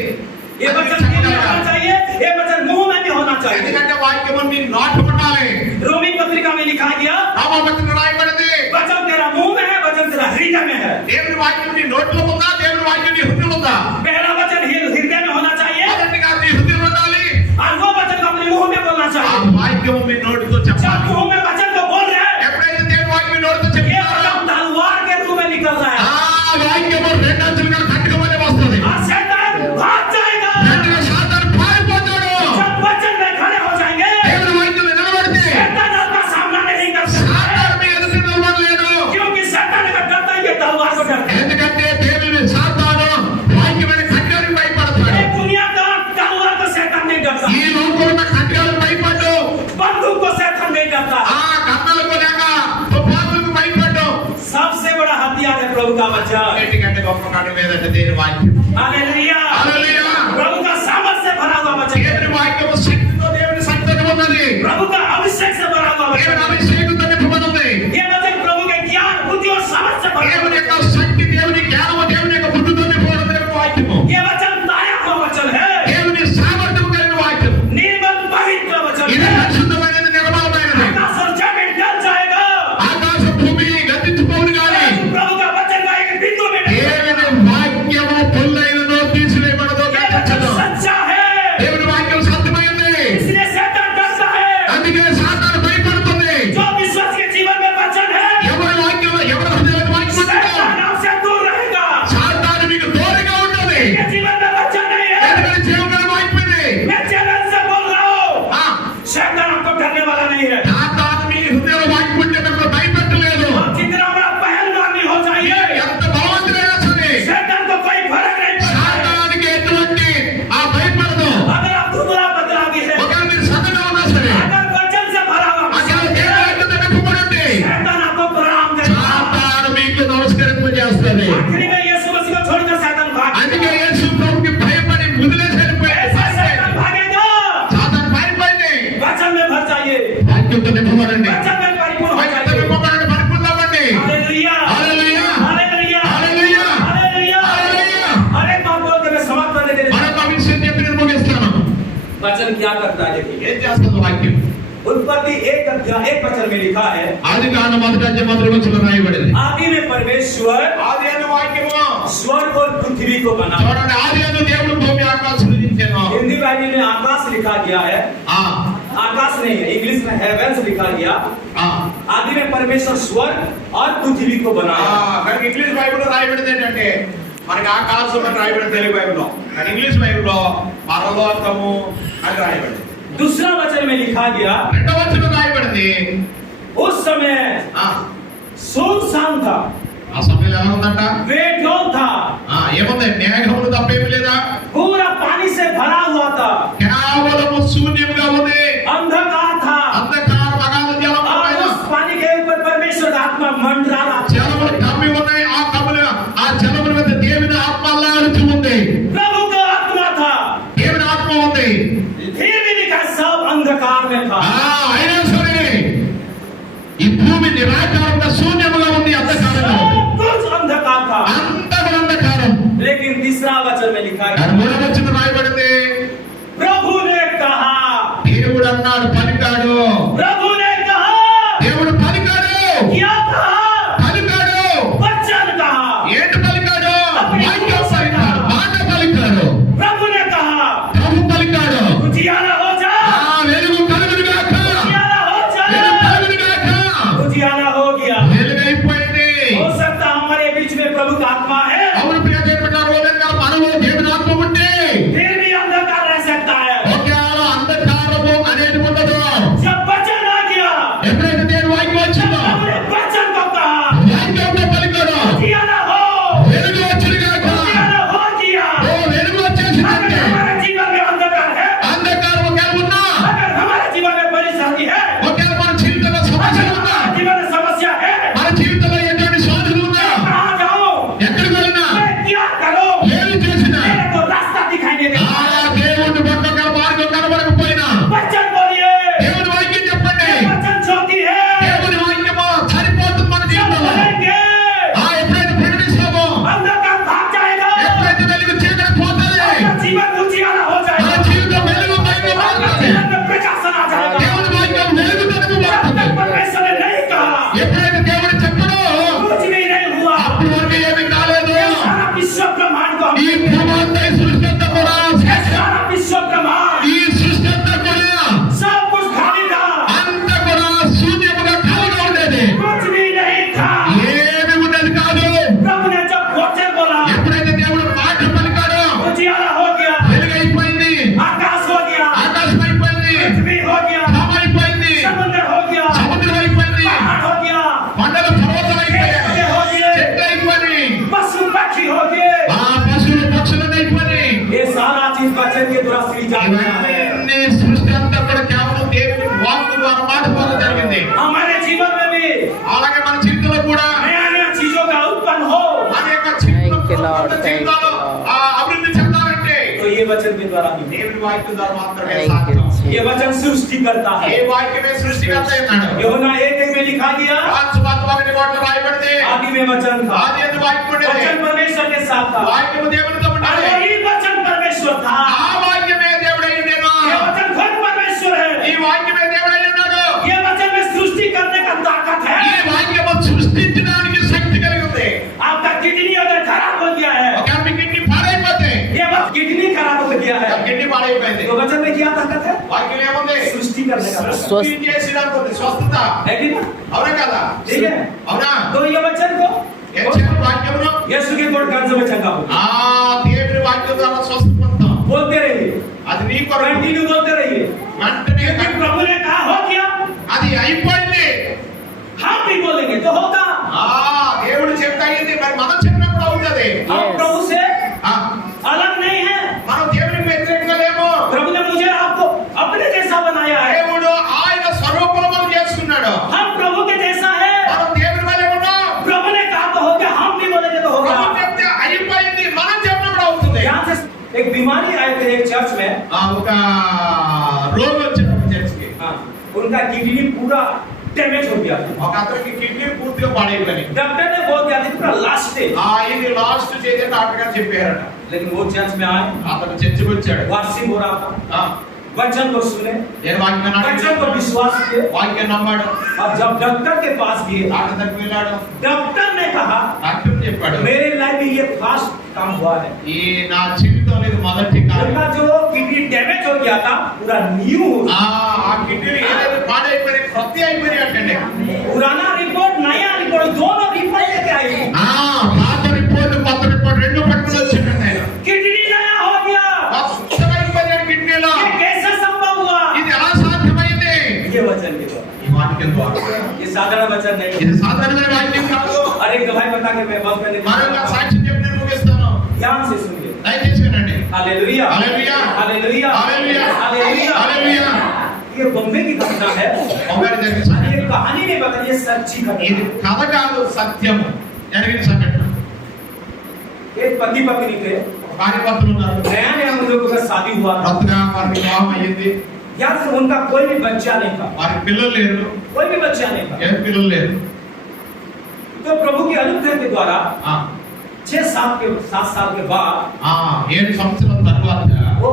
ये वचन दिल में होना चाहिए, ये वचन मुंह में भी होना चाहिए। ఎందుకంటే వాక్యం నీ నోట ఉండాలి. रोमी पत्रिका में लिखा गया, రామపత్రికలో రాయబడింది, वचन तेरा मुंह में है, वचन तेरा हृदय में है। దేవుని వాక్యం నీ నోట్లో ఉందా, దేవుని వాక్యం నీ హృదయంలో ఉందా? पहला वचन हृदय में होना चाहिए, మొదటిగా నీ హృదయంలో ఉండాలి. और वो वचन को अपने मुंह में बोलना ఆ चाहिए। వాక్యం మీ నోటితో जब చెప్పాలి. मुंह में वचन को बोल रहे हैं, ఎప్పుడైతే దేవుని వాక్యం మీ నోటితో ये చెప్తారో, वचन तलवार के रूप में निकल रहा है, ఆ వాక్యము రెండంచులుగా ఖడ్గమని వస్తుంది. और शैतान भाग जाएगा। వెంటనే సాతాను పారిపోతాడు. जब वचन में खड़े हो जाएंगे, దేవుని వాక్యంలో నిలబడితే शैतान आपका सामना नहीं कर सकता, సాతాను మీ ఎదుట నిలబడలేడు. क्योंकि शैतान का डरता है, ये तलवार को डरता है। ఎందుకంటే దేవుని సాతాను వాక్యమైన ఖడ్గానికి భయపడతాడు. ये दुनिया का तलवार को शैतान नहीं डरता, ఈ లోకంలో ఉన్న ఖడ్గాలకు భయపడ్డు, बंदूक को शैतान नहीं डरता। ఆ కన్నలకు లేక తుపాకులకు భయపడ్డు. सबसे बड़ा हथियार है प्रभु का वचन। అన్నిటికంటే గొప్ప కారణం ఏదంటే దేవుని వాక్యం. हालेलुया। హల్లెలూయా. प्रभु का सामर्थ्य से भरा అభిషేకంతో నింపబడి ఉంది. ये वचन प्रभु के ज्ञान बुद्धि और समझ से भरा దేవుని हुआ యొక్క है। శక్తి, దేవుని జ్ఞానము, దేవుని యొక్క బుద్ధితో నింపబడి ఉన్న వాక్యము. ये वचन ताया हुआ वचन है, దేవుని సామర్థ్యం కలిగిన వాక్యం. निर्मल पवित्र वचन ఇది है। పరిశుద్ధమైనది, నిర్మలమైనది. आकाश और जमीन टल जाएगा, ఆకాశ భూమి గతించిపోవును గాని प्रभु का वचन का एक बिंदु में नहीं है। దేవుని వాక్యము పొల్లైనదో తీసివేయబడదో ये वचन గతించదు. सच्चा है, దేవుని వాక్యం సత్యమైంది. इसलिए शैतान डरता है। అందుకే సాతాను భయపడుతుంది. जो विश्वास के जीवन में वचन है, ఎవరి వాక్యంలో, ఎవరి హృదయంలో వాక్యం ఉంటుందో शैतान आपसे दूर रहेगा। సాతాను మీకు దూరంగా ఉంటుంది. ये जीवन में वचन नहीं है। ఎందుకంటే జీవగల వాక్యం ఇది. मैं चैलेंज से बोल रहा हूँ, ఆ, शैतान आपको डरने वाला नहीं है। సాతాను మీ హృదయంలో వాక్యం ఉంటే మిమ్మల్ని భయపెట్టలేదు. आप कितना बड़ा पहलवानी हो जाइए, ఎంత బలవంతుడైనా సరే शैतान को कोई फर्क नहीं पड़ता है। సాతానికి ఎటువంటి ఆ భయపడదు. अगर आप दुबला पतला भी है, ఒకవేళ మీరు సన్నగా ఉన్నా సరే, अगर वचन से भरा हुआ అక్కడ विश्वास దేవుని है, వాక్యంతో నింపబడండి. शैतान आपको प्रणाम करेगा। సాతాను మీకు నమస్కరింపజేస్తుంది. आखिरी में यीशु मसीह को छोड़कर शैतान भाग అందుకే యేసు ప్రభువుకి భయపడి వదిలేసి వెళ్ళిపోయాడు. ऐसा शैतान भागेगा। సాతాను భయపడి वचन में भर जाइए, వాక్యంతో నింపబడండి. वचन में परिपूर्ण हो వాక్యంతో जाइए। నింపబడండి, పరిపూర్ణవ్వండి. हालेलुया, హల్లెలూయా, हालेलुया, హల్లెలూయా, हालेलुया। హల్లెలూయా. अरे बात बोल के मैं समाप्त करने दे रहा మరొక విషయం చెప్పి నేను ముగిస్తాను. हूं। वचन क्या करता है देखिए, ఏం చేస్తుంది వాక్యం? उत्पत्ति 1 अध्याय 1 वचन में लिखा है, ఆది కాండ 1:13 రాయబడింది. आदि में परमेश्वर ఆది అనే వాక్యము स्वर्ग और पृथ्वी को बना। చూడండి, ఆది అనే దేవుడు భూమి ఆకాశం సృజించెను. हिंदी बाइबल में आकाश लिखा गया है, ఆ आकाश नहीं है, इंग्लिश में हेवेंस लिखा गया। ఆ आदि में परमेश्वर स्वर्ग और पृथ्वी को बनाया। కానీ ఇంగ్లీష్ బైబిల్లో రాయబడింది ఏంటంటే మనకి ఆకాశం అని రాయబడింది తెలుగు బైబిల్లో, కానీ ఇంగ్లీష్ బైబిల్లో పరలోకము అని రాయబడింది. दूसरा वचन में लिखा गया, రెండవ వచనం రాయబడింది. उस समय ఆ सुनसान था, ఆ సమయంలో ఎలా ఉందంట? बेडौल था, ఏముంది? మేఘములు తప్పేమి లేదా, पूरा पानी से भरा हुआ था, కేవలము శూన్యముగా ఉంది. अंधकार था, అంధకార అగాధ జలం और పైన उस पानी के ऊपर परमेश्वर का आत्मा मंडरा रहा था। జలములు కమ్మి ఉన్నాయి. ఆ కమ్ములు, ఆ జలముల మీద దేవుని ఆత్మ అల్లాడుతూ ఉంది. प्रभु का आत्मा था, దేవుని ఆత్మ ఉంది. फिर भी लिखा सब अंधकार में था। అయినా సరే ఈ భూమి నిరాకారంగా శూన్యముగా ఉంది, అంధకారంగా ఉంది. सब कुछ अंधकार था। అంత కూడా అంధకారం. लेकिन तीसरा वचन में लिखा కానీ गया, మూడవ వచనం రాయబడింది. प्रभु ने कहा, దేవుడు అన్నాడు, పలికాడు. प्रभु ने कहा, దేవుడు పలికాడు, क्या कहा? పలికాడు. वचन कहा, ఏంటి పలికాడు? వాక్యం పలికాడు, మాట పలికాడు. प्रभु ने कहा, ప్రభు పలికాడు. उजियाला हो जा, వెలుగు కలుగునుగాక, उजियाला हो जा, వెలుగు కలుగునుగాక. उजियाला हो गया। వెలుగైపోయింది. हो सकता हमारे बीच में प्रभु का आत्मा है, అవును ప్రియ దేవుని బిడ్డలారా, మనలో దేవుని ఆత్మ ఉంటే फिर भी अंधकार रह सकता है। ఒకేలా అంధకారము అనేది ఉండదు. जब वचन आ गया, ఎప్పుడైతే దేవుని వాక్యం వచ్చిందో, प्रभु ने वचन को कहा, వాక్యంతో పలికాడు, उजियाला हो, వెలుగు వచ్చునుగాక. उजियाला हो गया। ఓ వెలుగు अगर వచ్చేసిందంటే हमारे जीवन में अंधकार है, అంధకారం ఒకవేళ ఉన్నా, अगर हमारे जीवन में परेशानी है, ఒకవేళ మన జీవితంలో సమస్యలు अगर ఉన్నా, हमारे जीवन में समस्या है, మన జీవితంలో ఎటువంటి శోధనలు ఉన్నా, कहाँ जाऊं, ఎక్కడికి వెళ్ళినా, मैं क्या करूं, ఏమి చేసినా, मेरे को रास्ता दिखाई नहीं देता। ఆ దేవుని పట్ల మార్గం కనబడకపోయినా वचन बोलिए, దేవుని వాక్యం చెప్పండి. वचन ज्योति है, దేవుని వాక్యము సరిపోతుంది మన जब జీవితంలో. बोलेंगे ఎప్పుడైతే ప్రకటిస్తామో, अंधकार भाग जाएगा, ఎప్పుడైతే వెలుగు చీకటి పోతుంది, आपका जीवन उजियाला हो మన जाएगा, జీవితం వెలుగు పైకి आपका మారుతుంది. जीवन में प्रकाशन आ जाएगा। దేవుని వాక్యం వెలుగు తనకు जब మారుతుంది. तक परमेश्वर ने नहीं कहा, ఎప్పుడైతే దేవుడు చెప్పడో कुछ भी नहीं हुआ। అప్పుడు వరకు ఏమీ కాలేదు. ये सारा विश्व ब्रह्मांड को ఈ భూమంతా, ఈ సృష్టి అంతా కూడా, ये सारा विश्व ब्रह्मांड ఈ సృష్టి అంతా కూడా सब कुछ खाली था, అంతా కూడా శూన్యముగా ఖాళీగా ఉండేది. कुछ भी नहीं था। ఏమీ ఉండేది కాదు. प्रभु ने जब वचन बोला, ఎప్పుడైతే దేవుడు మాట పలికాడో, उजियाला हो गया, వెలుగైపోయింది, आकाश हो गया, ఆకాశం అయిపోయింది, पृथ्वी हो गया, భూమి అయిపోయింది, समुद्र हो गया, సముద్రం అయిపోయింది, पहाड़ हो गया, కొండల పర్వతాలు అయిపోయాయి, पेड़ हो गए, చెట్లు అయిపోయి, पशु पक्षी हो गए। ఆ పశువులు పక్షులను అయిపోయి, ये सारा चीज वचन के द्वारा सृजी जाती है। ఇవన్నీ సృష్టి అంతా కూడా కేవలం దేవుని వాక్కు ద్వారా, మాట ద్వారా జరిగింది. हमारे जीवन में भी అలాగే మన జీవితంలో కూడా नया नया चीजों का उत्पन्न हो, మన యొక్క జీవితంలో, Thank you, Lord. మన Thank you, జీవితాల్లో Lord. అభివృద్ధి చెందాలంటే तो ये वचन के द्वारा भी దేవుని వాక్యం ద్వారా మాత్రమే Thank you, సాధ్యం. ये वचन सृष्टि करता है ఏ వాక్యమే సృష్టికర్త ఉన్నాడు. यूहन्ना 1:1 में लिखा गया యోహాను సువార్త 1:1 రాయబడింది. आदि में वचन था ఆది యందు వాక్యం ఉండేది. वचन परमेश्वर के साथ था వాక్యము దేవునితో और ఉండేది. वही वचन परमेश्वर था ఆ వాక్యమే దేవుడై ఉండెను. ये वचन खुद परमेश्वर ఈ है వాక్యమే దేవుడై ఉన్నాడు. ये वचन में सृष्टि करने का ताकत ఈ है వాక్యము సృష్టించడానికి శక్తి కలిగి ఉంది. आपका किडनी अगर खराब हो गया है ఒకవేళ మీ కిడ్నీ పాడైపోతే, ये बस किडनी खराब हो गया है కిడ్నీ పాడైపోయింది. तो वचन में क्या ताकत है వాక్యం ఏముంది? सृष्टि करने का ताकत సృష్టి చేసినంత ఉంది. స్వస్థత. है कि ना అవునా కదా? ठीक है అవునా? तो ये वचन को ఏం చేయాలి? వాక్యమును यीशु के कोड गंज वचन का बोलो ఆ దేవుని వాక్యం ద్వారా స్వస్థత పొందుతాం. बोलते रहिए అది నీ కొరకు. कंटिन्यू बोलते रहिए వెంటనే क्योंकि प्रभु ने कहा हो क्या అది అయిపోయింది. हम भी बोलेंगे तो होगा ఆ దేవుడు చెప్తా అయింది, మరి మనం చెప్పినప్పుడు అవుతుంది. हम प्रभु से ఆ, अलग नहीं है మనం దేవునికి వ్యతిరేకంగా లేము. प्रभु ने मुझे आपको अपने जैसा बनाया है దేవుడు ఆయన స్వరూపంలో మనం చేసుకున్నాడు. हम प्रभु के जैसा है మనం దేవుని వలె ఉన్నాం. प्रभु ने कहा तो हो गया हम भी बोलेंगे तो होगा మనం చెప్తే అయిపోయింది, మనం చెప్పినప్పుడు అవుతుంది. यहाँ से एक बीमारी आए थे एक चर्च में ఆ ఒక రోగి వచ్చాడు చర్చికి. हाँ, उनका किडनी पूरा डैमेज हो गया था ఒక అతనికి కిడ్నీ పూర్తిగా పాడైపోయింది. डॉक्टर ने बोल दिया था पूरा लास्ट स्टेज ఆ ఇది లాస్ట్ స్టేజ్ అని డాక్టర్ గారు చెప్పారట. लेकिन वो चर्च में आए అతను చర్చికి వచ్చాడు. वार्षिक हो रहा था ఆ, वचन को सुने నేను వాక్యం वचन को विश्वास किए వాక్యం నమ్మాడు. और जब डॉक्टर के पास गए డాక్టర్ దగ్గరికి వెళ్ళాడు. डॉक्टर ने कहा డాక్టర్ చెప్పాడు, मेरे लाइफ में ये फास्ट काम हुआ है ఈ నా జీవితంలో ఇది మొదటి उनका కార్యం. जो किडनी डैमेज हो गया था पूरा न्यू हो गया ఆ కిడ్నీ ఏదైతే పాడైపోయి కొత్త అయిపోయి అంటండి. पुराना रिपोर्ट नया रिपोर्ट दोनों रिपोर्ट लेके आए ఆ పాత రిపోర్ట్ కొత్త రిపోర్ట్ రెండు పట్టుకుని వచ్చిందండి ఆయన. किडनी नया हो गया స్వస్థమైపోయాడు కిడ్నీలో. ये कैसे संभव हुआ ఇది ఎలా సాధ్యమైంది? ये वचन के द्वारा ఈ వాక్యం ద్వారా. ये साधारण वचन नहीं ఇది సాధారణమైన వాక్యం కాదు. और एक गवाही बता के मैं बहुत पहले మరొక సాక్ష్యం చెప్పి నేను ముగిస్తాను. ध्यान से सुनिए దయచేసి వినండి. Hallelujah hallelujah hallelujah hallelujah hallelujah hallelujah. ये बॉम्बे की घटना है ఒకరి జరిగిన और సంఘటన. ये कहानी नहीं बता ये सच्ची ఇది घटना కథ కాదు, సత్యము. జరిగిన సంఘటన. एक पति पत्नी थे భార్యాభర్తలు ఉన్నారు. नया नया उन लोगों का शादी हुआ था కొత్తగా వారికి వివాహం అయ్యింది. यार से उनका कोई भी बच्चा नहीं था వారికి పిల్లలు లేరు. कोई भी बच्चा नहीं था ఏ పిల్లలు లేరు. तो प्रभु के अनुग्रह के द्वारा ఆ 7 साल के बाद ఆ 7 సంవత్సరాల తర్వాత वो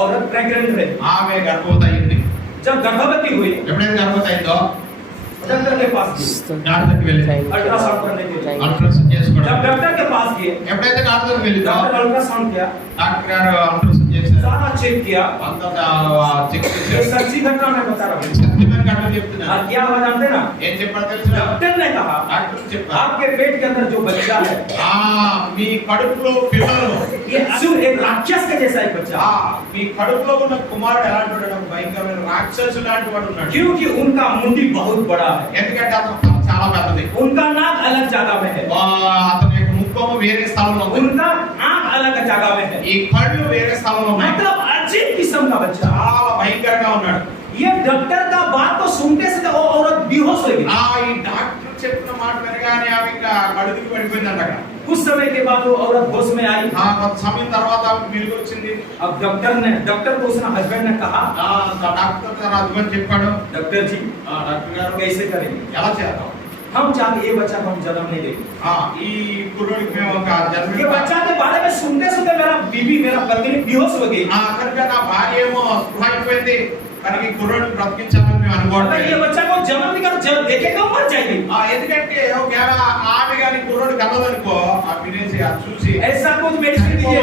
औरत प्रेग्नेंट रही ఆమె గర్భవతి అయింది. जब गर्भवती हुई ఎప్పుడైతే గర్భవతి అయిందో डॉक्टर के पास गई డాక్టర్ దగ్గరికి వెళ్ళి अल्ट्रासाउंड करने के लिए అల్ట్రాసౌండ్ जब చేసుకోవడం. डॉक्टर के पास गए ఎప్పుడైతే డాక్టర్ దగ్గరికి వెళ్ళిందో डॉक्टर अल्ट्रासाउंड किया డాక్టర్ గారు అల్ట్రాసౌండ్ చేశారు. सारा चेक किया అంతా చెక్ ये చేశారు. सच्ची घटना मैं बता रहा हूँ సత్యమైన ఘటన చెప్తున్నా. और क्या हुआ जानते ना ఏం చెప్పారు తెలుసా? डॉक्टर ने कहा డాక్టర్ చెప్పారు, आपके पेट के अंदर जो बच्चा है ఆ మీ కడుపులో పిల్లలు, ये असुर एक राक्षस के जैसा एक बच्चा ఆ మీ కడుపులో ఉన్న కుమారుడు ఎలాంటి వాడు? ఒక భయంకరమైన రాక్షసు లాంటి వాడు ఉన్నాడు. क्योंकि उनका मुंडी बहुत बड़ा है ఎందుకంటే అతను తల చాలా పెద్దది. उनका नाक अलग जगह में है అతని యొక్క ముఖము వేరే స్థలంలో ఉంది. उनका आंख अलग जगह में है ఈ కళ్ళు వేరే స్థలంలో ఉన్నాయి. मतलब अजीब किस्म का बच्चा చాలా భయంకరంగా ఉన్నాడు. ये डॉक्टर का बात तो सुनते से वो औरत बेहोश हो गई ఆ ఈ డాక్టర్ చెప్పిన మాట వినగానే ఆమె ఇంకా కడుపుకి పడిపోయిందంట. कुछ समय के बाद वो औरत होश में आई ఆ కొంత సమయం తర్వాత ఆమె వెలుగు వచ్చింది. अब डॉक्टर को उसने हस्बैंड ने कहा ఆ డాక్టర్ తన హస్బెండ్ చెప్పాడు, डॉक्टर जी డాక్టర్ గారు कैसे करेंगे ఎలా చేద్దాం? हम चाहते ये बच्चा को हम जन्म नहीं देंगे ఈ కుర్రోడికి మేము ఒక జన్మ ये बच्चा के बारे में सुनते सुनते मेरा बीवी मेरा पत्नी बेहोश हो गई కనుక నా భార్య ఏమో స్పృహ అయిపోయింది. కనుక ఈ కుర్రోడిని బ్రతికించాలని మేము అనుకోవడం अगर ये లేదు. बच्चा को जन्म देकर जब देखेगा मर जाएगी ఎందుకంటే ఒకవేళ ఆమె కానీ కుర్రోడు కలదనుకో ఆ వినేసి అది చూసి ऐसा कुछ मेडिसिन दीजिए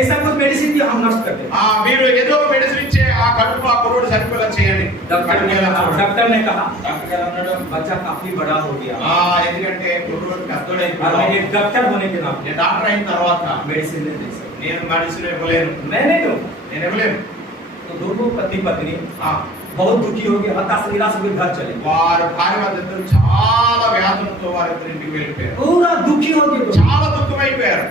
ऐसा कुछ मेडिसिन दिए हम नष्ट कर देंगे మీరు ఏదో ఒక మెడిసిన్ ఇచ్చే ఆ కడుపు ఆ కుర్రోడు చనిపోయేలా చేయండి. डॉक्टर ने कहा డాక్టర్ గారు అన్నాడు, बच्चा काफी बड़ा हो गया ఎందుకంటే కుర్రోడు और मैं పెద్దోడైపోయాడు. एक डॉक्टर होने के नाते నేను డాక్టర్ అయిన తర్వాత मेडिसिन नहीं दे सकता నేను మెడిసిన్ ఇవ్వలేను. मैं नहीं दूंगा నేను ఇవ్వలేను. तो दोनों पति पत्नी ఆ, बहुत दुखी हो गए हताश निराश होकर घर चले వారు భార్య వాళ్ళిద్దరు చాలా వ్యాధులతో వారిద్దరు ఇంటికి వెళ్ళిపోయారు. पूरा दुखी हो गए చాలా దుఃఖమైపోయారు.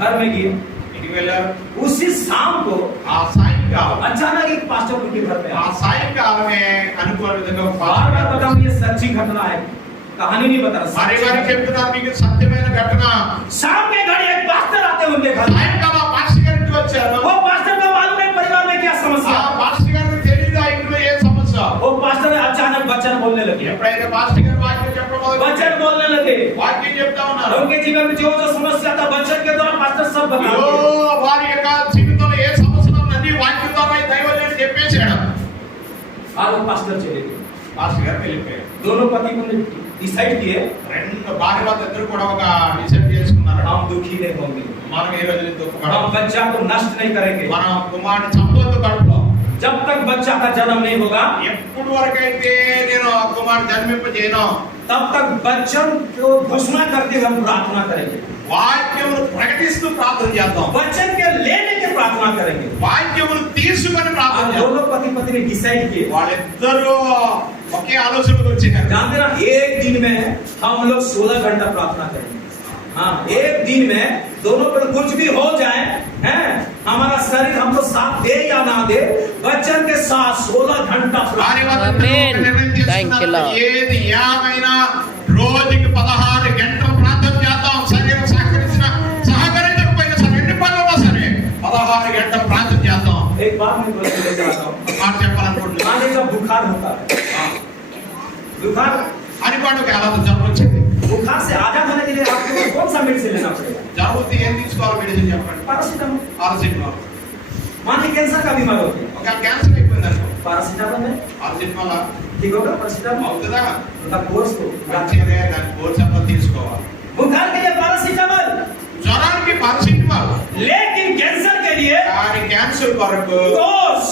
घर में गए ఇంటికి వెళ్ళారు. उसी शाम को ఆ సాయంకాలం अचानक एक पास्टर उनके घर पे ఆ आया సాయంకాలమే అనుకోని విధంగా ఒక बार बार बताऊं ये सच्ची घटना है कहानी नहीं बता रहा మరి सच्ची వారికి घटना। చెప్తున్నారు మీకు సత్యమైన ఘటన. शाम के घड़ी एक पास्टर आते उनके घर సాయంకాలం పాస్టర్ గారికి వచ్చారు. वो पास्टर को मालूम है परिवार में क्या ఆ समस्या है। పాస్టర్ గారికి తెలియదు ఎప్పుడైతే పాస్టర్ గారు వాక్యం చెప్పడం మొదలు वचन बोलने लगे। వాక్యం చెప్తా ఉన్నారు उनके जीवन में जो जो समस्या था वचन के द्वारा पास्टर सब बता అయ్యో, दिए। వారి యొక్క జీవితంలో ఏ సమస్య ఉందని వాక్యం ద్వారా దైవజనుడు చెప్పేశాడు. और वो पास्टर चले गए। పాస్టర్ గారు వెళ్ళిపోయారు. दोनों पति पत्नी डिसाइड किए రెండు భార్య భర్త ఇద్దరు కూడా ఒక డిసైడ్ చేసుకున్నారు. हम दुखी नहीं होंगे, మనం ఈ రోజు దుఃఖపడం, हम बच्चा को नष्ट नहीं करेंगे। మన కుమారుడు చంపొద్దు కడుపులో. जब तक बच्चा का जन्म नहीं होगा ఎప్పుడు వరకైతే నేను ఆ కుమారుడు జన్మింపజేయను, तब तक बच्चन को घोषणा करते हुए हम प्रार्थना करेंगे, వాక్యమును ప్రకటిస్తూ ప్రార్థన చేద్దాం, बच्चन के लेने के प्रार्थना करेंगे। వాక్యమును తీసుకొని ప్రార్థన और చేద్దాం. दोनों पति पत्नी डिसाइड किए। వాళ్ళిద్దరూ ఒకే ఆలోచనకు వచ్చారు. जानते ना, एक दिन में हम लोग 16 घंटा प्रार्थना करेंगे। हाँ, एक दिन में दोनों पर कुछ भी हो जाए, हैं, हमारा शरीर हमको साथ दे या ना दे, बच्चन के साथ 16 घंटा భార్య प्रार्थना। భర్త ఇద్దరూ Amen. ఒక నిర్ణయం Thank you, తీసుకున్నారు. Lord. ఏది ఏమైనా రోజుకి 16 గంటలు ప్రార్థన చేద్దాం. శరీరం సహకరించకపోయినా సరే, ఎన్ని పనులు ఉన్నా సరే 16 గంటలు ప్రార్థన చేద్దాం. एक बात मैं बोलने ले जा रहा हूँ। మాట చెప్పాలనుకుంటున్నాను. मान लीजिए बुखार होता है, बुखार అని పాటుకు ఎలా జ్వరం వచ్చింది, बुखार से आजाद होने के लिए आपको कौन सा मेडिसिन लेना पड़ेगा? జ్వరం వస్తే ఏం తీసుకోవాలి మెడిసిన్ చెప్పండి. पैरासीटामोल। పారాసిటమాల్. मान लीजिए कैंसर का बीमार हो गया, ఒక క్యాన్సర్ అయిపోయింది అనుకో, पैरासीटामोल में పారాసిటమాల్ ठीक होगा। पैरासीटामोल అవుతుందా? उनका कोर्स को మంచిదే, దాని కోర్స్ అంతా తీసుకోవాలి. बुखार के लिए पैरासीटामोल, జ్వరానికి పారాసిటమాల్, लेकिन कैंसर के लिए కానీ క్యాన్సర్ కొరకు कोर्स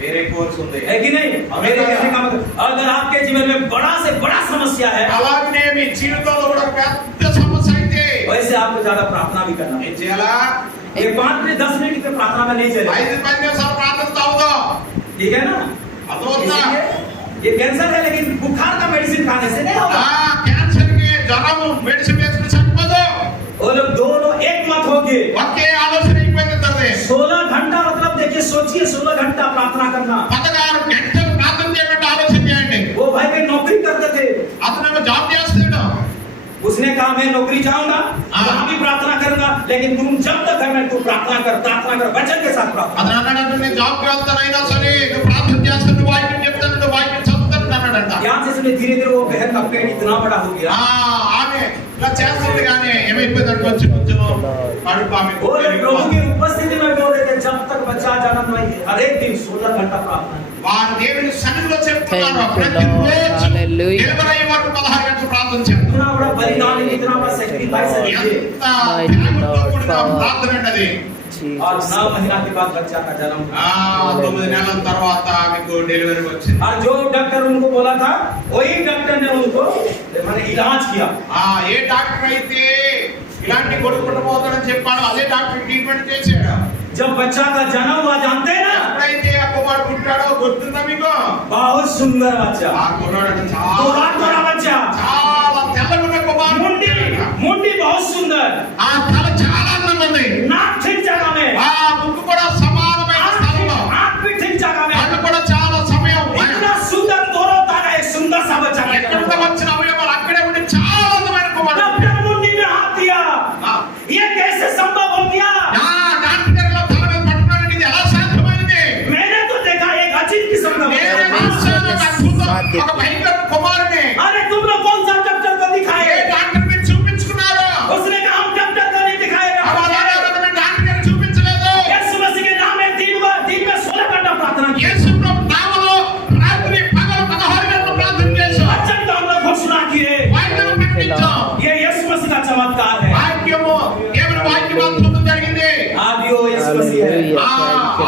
వేరే కోర్స్ ఉంది. है कि नहीं? मेरे कहने का मतलब, अगर आपके जीवन में बड़ा से बड़ा समस्या है, అలాగే మీ జీవితంలో కూడా పెద్ద సమస్య అయితే वैसे आपको ज्यादा प्रार्थना भी करना ఏం చేయాలా? है। ये 5 मिनट 10 मिनट की प्रार्थना में नहीं चलेगा, 5-10 నిమిషాలు ప్రార్థన అవుదాం. ठीक है ना? అర్థమవుతుందా? इसलिए ये कैंसर है, लेकिन बुखार का मेडिसिन खाने से नहीं होगा। క్యాన్సర్ కి జ్వరము మెడిసిన్ వేసుకుని సరిపోదు. वो लोग दोनों एक मत होंगे। ఒకే ఆలోచన అయిపోయింది తనది. 16 घंटा मतलब देखिए, सोचिए 16 घंटा प्रार्थना करना। 16 గంటలు ప్రార్థన చేయకుండా ఆలోచన చేయండి. वो भाई कहीं नौकरी करते थे, అతను జాబ్ చేస్తాడు. उसने कहा मैं नौकरी जाऊंगा, वहां भी प्रार्थना करूंगा, लेकिन तुम जब तक घर में तू प्रार्थना कर वचन के साथ प्रार्थना। అతను అన్నాడంటే నేను జాబ్ కి వెళ్తానైనా సరే నువ్వు ప్రార్థన చేస్తాను, నువ్వు వాక్యం చెప్తాను, నువ్వు వాక్యం చదువుతాను అన్నాడంట. यहाँ से सुने धीरे धीरे वो बहन का पेट इतना बड़ा हो गया। ఆమె ఇలా చేస్తుంది కానీ ఏమైపోయిందంటే కొంచెం కొంచెం కడుపు ఆమె वो लोग प्रभु की उपस्थिति में बोल रहे थे, जब तक बच्चा जन्म नहीं, हर एक दिन 16 घंटा प्रार्थना। వారు దేవుని సన్నిధిలో చెప్తున్నారు Thank you, ప్రతిరోజు Lord. Hallelujah. డెలివరీ అయ్యే వరకు 16 గంటలు ప్రార్థన చేద్దాం. इतना बड़ा बलिदान, इतना बड़ा सैक्रिफाइस है ये। ఎంత త్యాగంతో కూడిన ప్రార్థన అండి అది. और Jesus. 9 महीना के बाद बच्चा का जन्म। 9 నెలల తర్వాత మీకు డెలివరీ వచ్చింది. और जो डॉक्टर उनको बोला था, वही डॉक्टर ने उनको मैंने इलाज किया। ఏ డాక్టర్ అయితే ఇలాంటి కొడుకు పుట్టబోతాడని చెప్పాడు, అదే డాక్టర్ ట్రీట్మెంట్ చేశాడు. जब बच्चा का जन्म हुआ, जानते हैं ना, ఎప్పుడైతే ఆ కుమారుడు పుట్టాడో గుర్తుందా మీకు? बहुत सुंदर बच्चा, ఆ కుమారుడు गोरा गोरा बच्चा, చాలా తెల్లగున్న కుమారుడు. मुंडी मुंडी बहुत सुंदर, ఆ తల చాలా అందంగా ఉంది. नाक ठीक जगह में, ఆ ముక్కు కూడా సమానమైన స్థలంలో, आंख भी ठीक जगह में, కళ్ళు కూడా చాలా సమయం. इतना सुंदर दोनों तारा, एक सुंदर सा बच्चा का ఎక్కడ जन्म हुआ। వచ్చిన అవయవాలు అక్కడే ఉండి చాలా అందమైన కుమారుడు. डॉक्टर मुंडी में हाथ दिया, ఆ, ये कैसे संभव हो गया? ఆ డాక్టర్ గారు ఇలా తల మీద పట్టుకున్నాడు, ఇది ఎలా సాధ్యమైంది? मैंने तो देखा एक अजीब किस्म का నేనే बच्चा। చూశాను ఒక అద్భుతం, ఒక భయంకర కుమారుడిని. अरे तुम लोग कौन सा डॉक्टर को ఏ दिखाए? డాక్టర్ మీరు చూపించుకున్నారు? उसने कहा हम डॉक्टर को नहीं दिखाएगा, ఆ వాళ్ళ డాక్టర్ గారు చూపించలేదు. यीशु मसीह के नाम में दिन में 16 घंटा प्रार्थना किया। యేసు ప్రభు నామములో రాత్రి పగలు 16 గంటలు ప్రార్థన చేశాం. वचन का हम लोग घोषणा किए। వాక్యం ప్రకటించాం. ये यीशु मसीह का चमत्कार है। వాక్యము కేవలం వాక్యం అద్భుతం జరిగింది. आज वो यीशु मसीह है,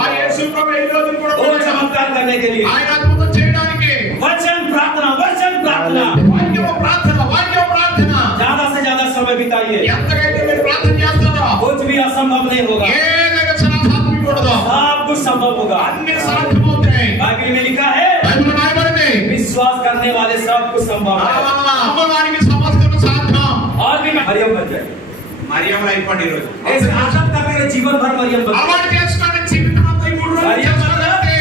ఆ యేసు ప్రభు ఈ రోజు కూడా वो चमत्कार करने के लिए ఆయన అద్భుతం చేయడానికి वचन प्रार्थना వాక్యము ప్రార్థన, వాక్యం ప్రార్థన. ज्यादा से ज्यादा समय बिताइए, ఎంతకైతే మీరు ప్రార్థన చేస్తారో कुछ भी असंभव नहीं होगा, ఏదైనా సాధ్యమవుతుందో सब कुछ संभव होगा। అన్ని సాధ్యమవుతాయి. बाइबल में लिखा है, బైబిల్లో రాయబడింది, विश्वास करने वाले सब कुछ संभव है। అమ్మవారికి సమస్తం సాధ్యం. और भी मरियम बन जाए, మరియమ్మ అయిపోండి ఈ రోజు. ऐसे आशा करते हैं जीवन भर मरियम बन जाए। అలవాటు చేసుకున్న జీవితం అంతా ఈ 3 రోజులు చేసుకోవాలంటే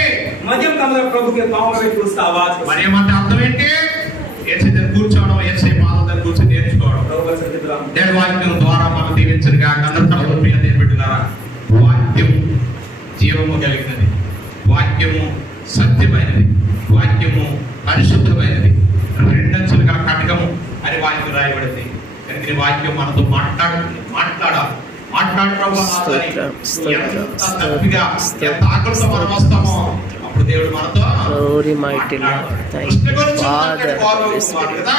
मरियम का मतलब प्रभु के पांव में बैठ उसका आवाज को మరియమ్మ అంటే అర్థం ఏంటి? యేసు దగ్గర కూర్చోవడం, యేసు పాదాల దగ్గర కూర్చొని నేర్చుకోవడం. प्रभु का सत्य प्रणाम। దేవుని వాక్యం ద్వారా మనం దీవించరుగా. అందరూ తమ ప్రియ దేవుని బిడ్డలారా, వాక్యం జీవము కలిగినది, వాక్యము సత్యమైనది, వాక్యము పరిశుద్ధమైనది. దేవుని వాక్యం మనతో మాట్లాడాలి. మాట్లాడు ప్రభు నాతోని. నువ్వు ఎంత తప్పిగా, ఎంత ఆకలితో మనం వస్తామో అప్పుడు దేవుడు మనతో Glory mighty Lord. Thank Krishna you, గురించి Father. ఉన్నటువంటి వారు Holy ఉన్నారు Spirit. కదా,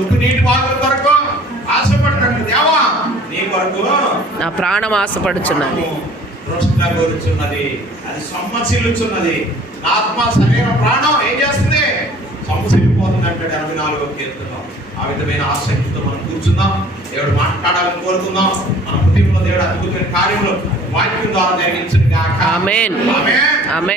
ఉప్పు నీటి వాగుల కొరకు ఆశపడినట్టు దేవా నీ కొరకు నా ప్రాణం ఆశపడుచున్నది. కృష్ణ కోరుచున్నది, అది సొమ్మసిల్లుచున్నది. నా ఆత్మ శరీరం ప్రాణం ఏం చేస్తుంది? సొమ్మసిల్లిపోతుంది అంటాడు 84వ కీర్తనలో. ఆ విధమైన ఆసక్తితో మనం కూర్చుందాం. దేవుడు మాట్లాడాలని కోరుకుందాం. మన హృదయంలో దేవుడు అద్భుతమైన కార్యములు వాక్యం ద్వారా జరిగించును గాక. ఆమేన్. ఆమేన్. ఆమేన్.